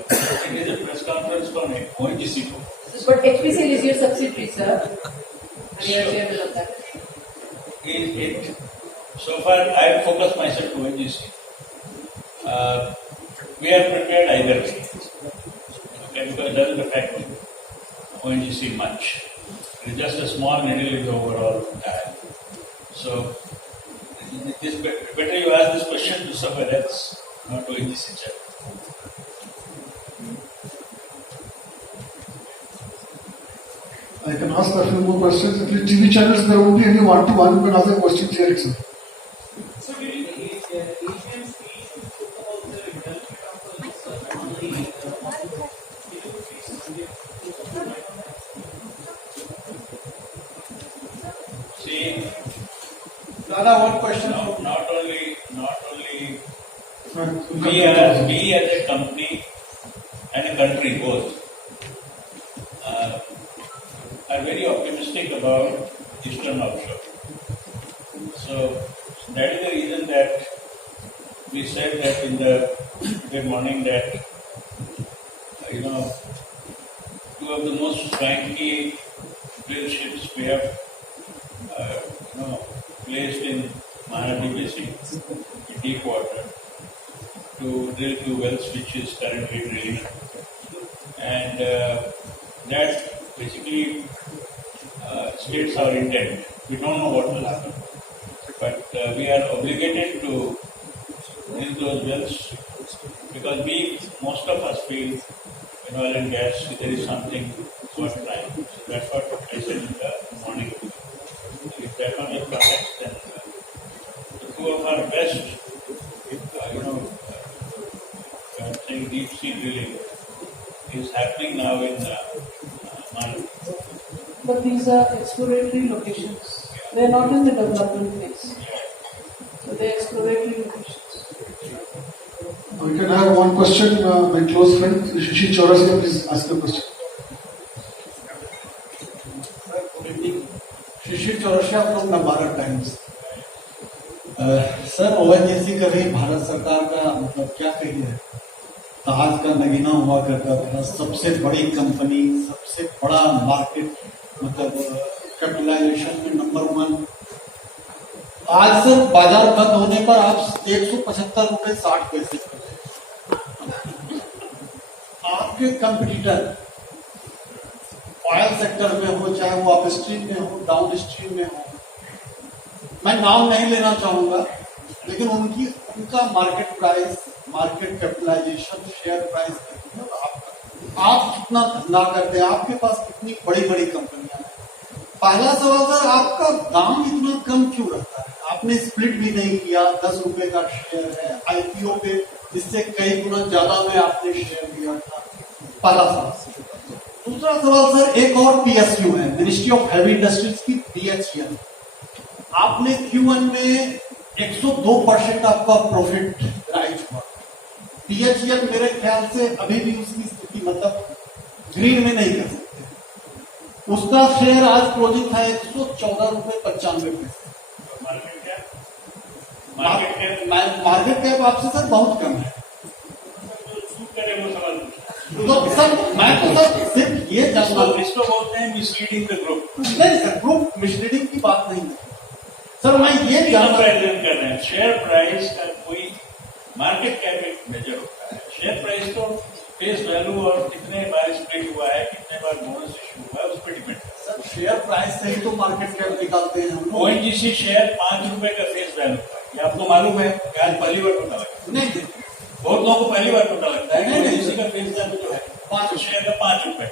It is a press conference from ONGC. But HPCL is your subsidiary, sir. And you are chairman of that. So far, I have focused myself to ONGC. We are prepared either way. Okay, because it doesn't affect ONGC much. It is just a small needle in the overall tire. So, it is better you ask this question to somewhere else, not to ONGC chair. I can ask a few more questions. If the TV channels, there won't be any one-to-one. You can ask the questions here itself. So, during the AGM speech, you spoke about the development of the See, Dada, one question. Not only we as a company and a country both are very optimistic about Eastern offshore. So that is the reason that we said that in the good morning that two of the most swanky drill ships we have placed in Maharashtra Basin in deep water to drill 2 wells which is currently drilling, and that basically states our intent. We don't know what will happen, but we are obligated to drill those wells because most of us feel in oil and gas there is something worth trying. So that's what I said in the morning. If that one is correct, then the 2 of our best, saying deep sea drilling is happening now in Mali. But these are exploratory locations. They are not in the development phase. So they are exploratory locations. We can have one question. My close friend, Shishi Chaurasia, please ask a question. Shishir Chaurasia from Navbharat times. Sir, ONGC का भी भारत सरकार का मतलब क्या कहिए, ताज का नगीना हुआ करता था, सबसे बड़ी कंपनी, सबसे बड़ा मार्केट, मतलब कैपिटलाइजेशन में नंबर 1। आज सर बाजार बंद होने पर आप 175 रुपए 60 पैसे कर रहे हैं। आपके कंपटीटर ऑयल सेक्टर में हो, चाहे वो अपस्ट्रीम में हो, डाउन स्ट्रीम में हो, मैं नाम नहीं लेना चाहूंगा, लेकिन उनका market price, market capitalisation, share price कितना है, आप कितना धंधा करते हैं, आपके पास कितनी बड़ी बड़ी कंपनियां हैं, पहला सवाल सर, आपका दाम इतना कम क्यों रहता है? आपने स्प्लिट भी नहीं किया, 10 रुपए का शेयर है, आईपीओ पे इससे कई गुना ज्यादा में आपने शेयर दिया था। पहला सवाल। दूसरा सवाल सर, एक और पीएसयू है, मिनिस्ट्री ऑफ हैवी इंडस्ट्रीज की बीएचईएल। आपने Q1 में 102% आपका प्रॉफिट राइज हुआ। बीएचईएल मेरे ख्याल से अभी भी उसकी स्थिति मतलब ग्रीन में नहीं कर सकते। उसका शेयर आज क्लोजिंग था 114.95 मार्केट कैप आपसे सर बहुत कम है। तो सर मैं तो सर सिर्फ ये जानना, इसको बोलते हैं मिसलीडिंग द ग्रुप। नहीं सर, ग्रुप मिसलीडिंग की बात नहीं है सर, मैं ये जानना कर रहे हैं शेयर प्राइस का कोई मार्केट कैप एक मेजर होता है। शेयर प्राइस तो फेस वैल्यू और कितने बार स्प्लिट हुआ है, कितने बार बोनस इशू हुआ है, उस पर डिपेंड है। सर शेयर प्राइस से ही तो मार्केट कैप निकालते हैं हम लोग। ओएनजीसी शेयर 5 रुपए का फेस वैल्यू था, ये आपको मालूम है? आज पहली बार पता लगा? नहीं, बहुत लोगों को पहली बार पता लगता है कि ओएनजीसी का फेस वैल्यू जो है 5 शेयर का 5 रुपए।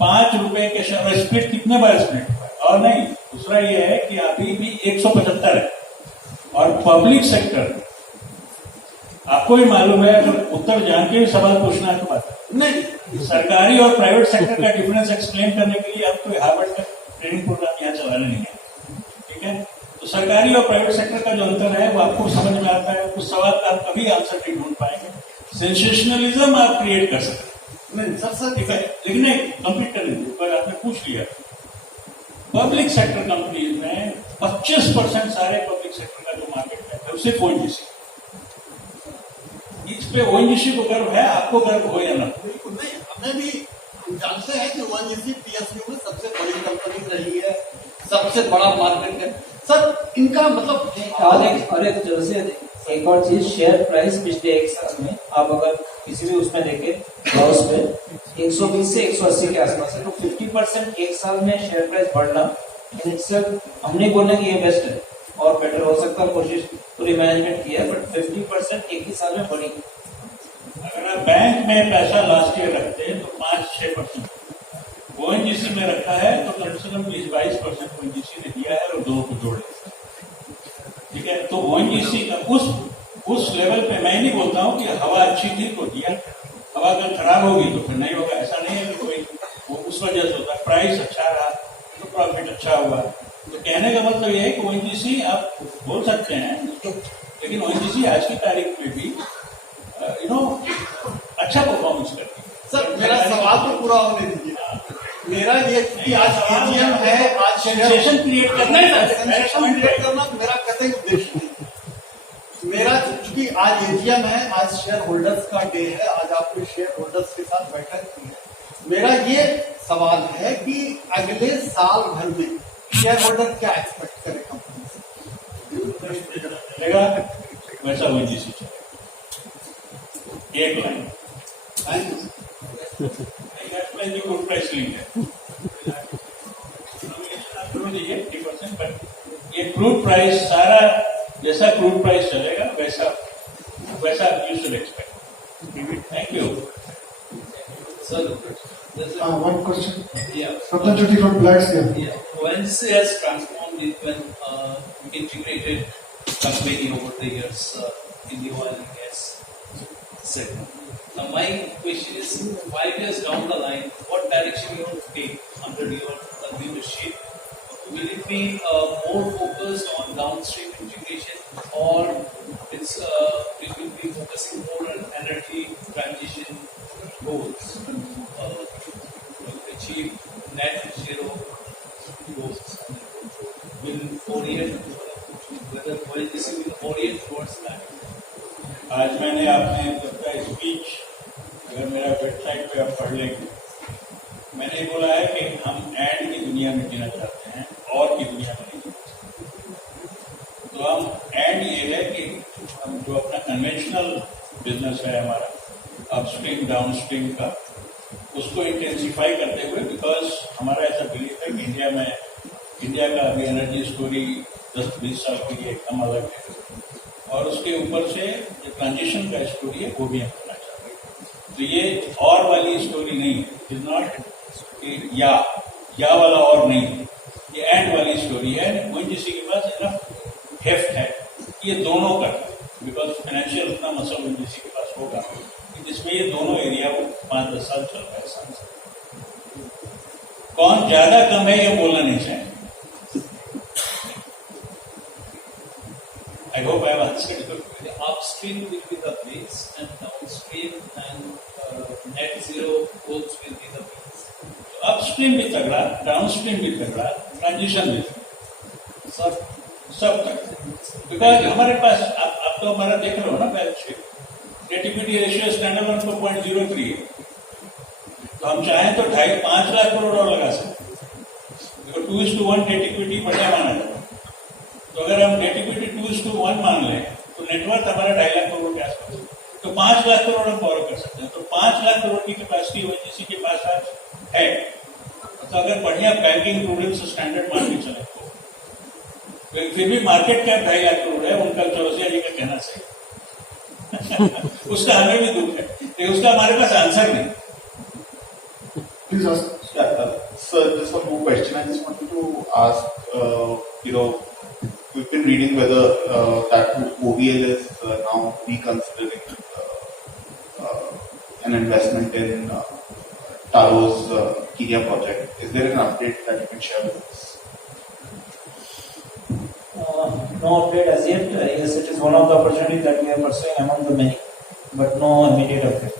5 रुपए के शेयर स्प्लिट कितने बार स्प्लिट हुआ है? और नहीं, दूसरा ये है कि अभी भी 175 है और पब्लिक सेक्टर आपको भी मालूम है, अगर उत्तर जान के भी सवाल पूछना है तो बात नहीं। सरकारी और प्राइवेट सेक्टर का डिफरेंस एक्सप्लेन करने के लिए आपको हार्वर्ड का ट्रेनिंग प्रोग्राम यहाँ चलाना नहीं है, ठीक है? तो सरकारी और प्राइवेट सेक्टर का जो अंतर है वो आपको समझ में आता है। उस सवाल का आप कभी आंसर नहीं ढूंढ पाएंगे। सेंसेशनलिज्म आप क्रिएट कर सकते हैं, सर ठीक है, लेकिन नहीं कंप्लीट कर लीजिए। पर आपने पूछ लिया, पब्लिक सेक्टर कंपनीज में 25% सारे पब्लिक सेक्टर का जो मार्केट है उससे ओएनजीसी, इस पे ओएनजीसी को गर्व है, आपको गर्व हो या ना? बिल्कुल नहीं, हमें भी हम जानते हैं कि ओएनजीसी पीएसयू में सबसे बड़ी कंपनी रही है, सबसे बड़ा मार्केट है सर। इनका मतलब और एक जैसे एक और चीज, शेयर प्राइस पिछले एक साल में आप अगर किसी भी उसमें देखे ग्रॉस पे 120 से 180 के आसपास है, तो 50% एक साल में शेयर प्राइस बढ़ना इन इटसेल्फ, हम नहीं बोलना कि ये बेस्ट है और बेटर हो सकता है, कोशिश पूरी मैनेजमेंट की है, बट 50% एक ही साल में बढ़ी। अगर आप बैंक में पैसा लास्ट ईयर रखते हैं तो 5-6%, ओएनजीसी में रखा है तो कम से कम 20-22% ओएनजीसी ने दिया है और 2 को जोड़े, ठीक है? तो ओएनजीसी का उस लेवल पे मैं नहीं बोलता हूँ कि हवा अच्छी थी तो दिया, हवा अगर खराब होगी तो फिर नहीं होगा। ऐसा नहीं है कि कोई वो उस वजह से होता है। प्राइस अच्छा रहा तो प्रॉफिट अच्छा हुआ। तो कहने का मतलब ये है कि ओएनजीसी आप बोल सकते हैं, लेकिन ओएनजीसी आज की तारीख में भी अच्छा परफॉर्मेंस करती है। सर मेरा सवाल तो पूरा होने दीजिए। मेरा ये कि आज AGM है, आज सेंसेशन क्रिएट करना है, सेंसेशन क्रिएट करना मेरा कतई उद्देश्य नहीं। मेरा चूंकि आज AGM है, आज शेयर होल्डर्स का डे है, आज आपने शेयर होल्डर्स के साथ बैठक की है। मेरा ये सवाल है कि अगले साल भर में शेयर होल्डर क्या एक्सपेक्ट करे कंपनी से? चलेगा वैसा ओएनजीसी एक लाइन गुड प्राइस लिंक है, ये क्रूड प्राइस सारा जैसा क्रूड प्राइस चलेगा वैसा you should expect. Thank you sir. One question. Yeah. Sapna Jyoti from Blacks here. Yeah. ONCG has transformed into an integrated company over the years in the oil and gas segment. Now, my question is, 5 years down the line, what direction you want to take under your leadership? Will it be more focused on downstream integration, or it will be focusing more on energy transition goals to achieve net zero goals? Will orient, whether ONGC will orient towards that? आज मैंने आपने सबका speech अगर मेरा website पे आप पढ़ लेंगे, मैंने बोला है कि हम एड की दुनिया में जीना चाहते हैं और की दुनिया में नहीं। तो हम एड ये है कि हम जो अपना कन्वेंशनल बिजनेस है हमारा अपस्ट्रीम डाउनस्ट्रीम का, उसको इंटेंसिफाई करते हुए, बिकॉज हमारा ऐसा बिलीफ है कि इंडिया का अभी एनर्जी स्टोरी 10-20 साल के लिए एकदम अलग है, और उसके ऊपर से जो ट्रांजिशन का स्टोरी है वो भी हम करना चाहते हैं। तो ये और वाली स्टोरी नहीं है, इज नॉट या या वाला और नहीं, ये एंड वाली स्टोरी है। ओएनजीसी के पास इनफ हेफ्ट है ये दोनों करता है, बिकॉज फाइनेंशियल उतना मसल ओएनजीसी के पास होगा जिसमें ये दोनों एरिया वो 5-10 साल चल रहा है साल से। कौन ज्यादा कम है ये बोलना नहीं चाहिए। I hope I have answered your question. The upstream will be the base and downstream and net zero goals will be the base. Upstream भी तगड़ा, डाउनस्ट्रीम भी तगड़ा, ट्रांजिशन भी तगड़ा, सब तगड़ा। बिकॉज हमारे पास आप तो हमारा देख रहे हो ना balance sheet, debt equity ratio standard 0.03 है, तो हम चाहें तो 5 लाख करोड़ और लगा सकते। 2:1 डेट इक्विटी बढ़िया माना जाता है। तो अगर हम डेट इक्विटी 2:1 मान लें तो नेटवर्क हमारा 2.5 लाख करोड़ के आसपास, तो 5 लाख करोड़ हम बोरो कर सकते हैं। तो 5 लाख करोड़ की कैपेसिटी ओएनजीसी के पास आज है। तो अगर बढ़िया बैंकिंग प्रूडेंस स्टैंडर्ड मान के चले तो फिर भी मार्केट कैप 2.5 लाख करोड़ है। उनका चौरसिया जी का कहना सही उसका हमें भी दुख है, लेकिन उसका हमारे पास आंसर नहीं। Please ask. Sir, just one more question. I just wanted to ask, we've been reading whether that OVL is now reconsidering an investment in Taro's Kenya project. Is there an update that you can share with us? No update as yet. Yes, it is one of the opportunities that we are pursuing among the many, but no immediate update.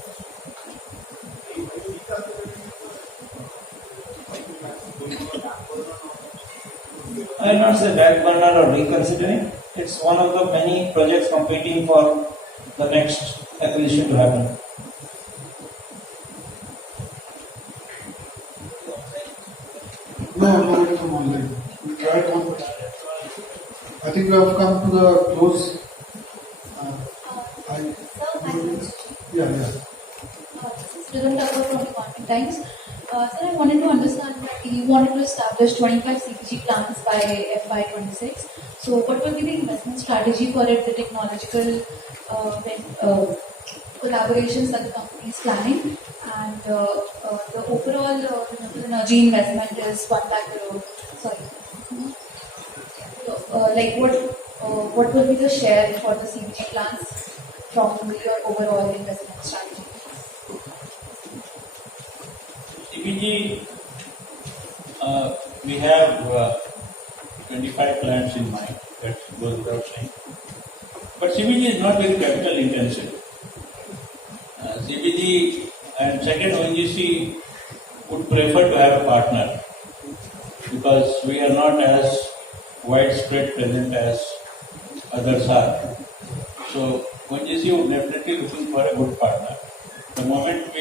I will not say back burner or reconsidering. It's one of the many projects competing for the next acquisition to happen. No, it is from online. We tried one, but I think we have come to the close. Yeah. Student from the Economic Times. Sir, I wanted to understand that you wanted to establish 25 CPG plants by FY26. So, what will be the investment strategy for it, the technological collaborations that the company is planning, and the overall renewable energy investment is 1 lakh crore. Sorry. What will be the share for the CPG plants from your overall investment strategy? CPG, we have 25 plants in mind, that goes without saying. But CPG is not very capital intensive. CPG and second ONGC would prefer to have a partner because we are not as widespread present as others are. So ONGC would definitely looking for a good partner. The moment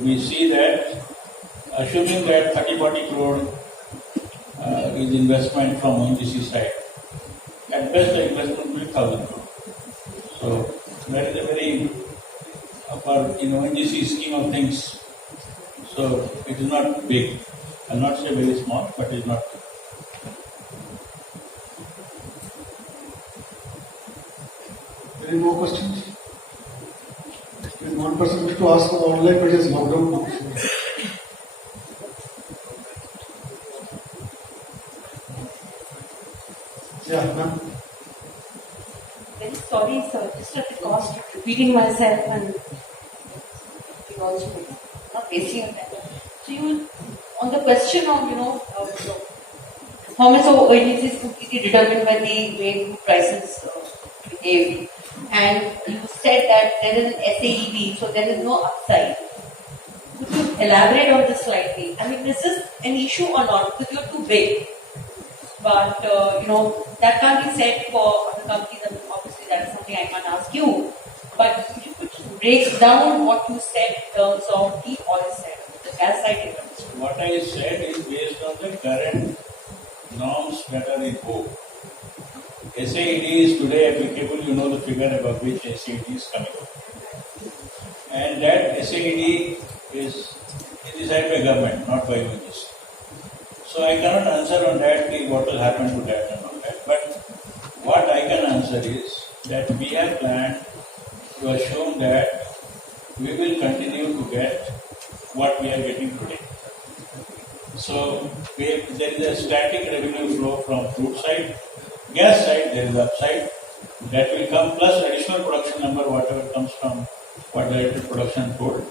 we see that, assuming that 30-40 crore is investment from ONGC side, at best the investment will be 1,000 crore. So that is a very, in ONGC scheme of things, so it is not big. I will not say very small, but it is not big. Any more questions? There's one person to ask online, but it's lockdown now. Yeah, ma'am. Very sorry, sir. Just at the cost of repeating myself and also not wasting your time. So you, on the question of how much of ONGC is completely determined by the way food prices behave, and you said that there is an SAED, so there is no upside. Could you elaborate on this slightly? I mean, is this an issue or not? Because you're too big. But, that can't be said for other companies, and obviously that is something I can't ask you. But if you could break down what you said in terms of the oil sector, the gas side industry. What I said is based on the current norms that are in vogue. SAED is today applicable, you know the figure above which SAED is coming up. And that SAED is decided by government, not by ONGC. So I cannot answer on that, what will happen to that and all that. But what I can answer is that we have planned to assume that we will continue to get what we are getting today. So there is a static revenue flow from crude side. Gas side, there is upside. That will come plus additional production number, whatever comes from what director production told.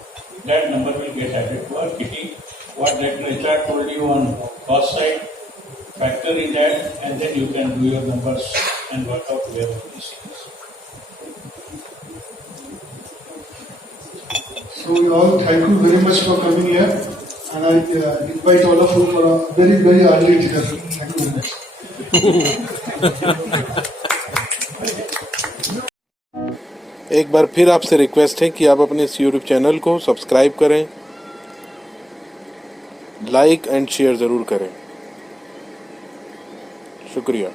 That number will get added to our kitty. What director HR told you on cost side, factor in that, and then you can do your numbers and work out where this is. So we all thank you very much for coming here, and I invite all of you for a very, very early dinner. Thank you very much. एक बार फिर आपसे request है कि आप अपने इस YouTube channel को subscribe करें, लाइक एंड शेयर ज़रूर करें। शुक्रिया।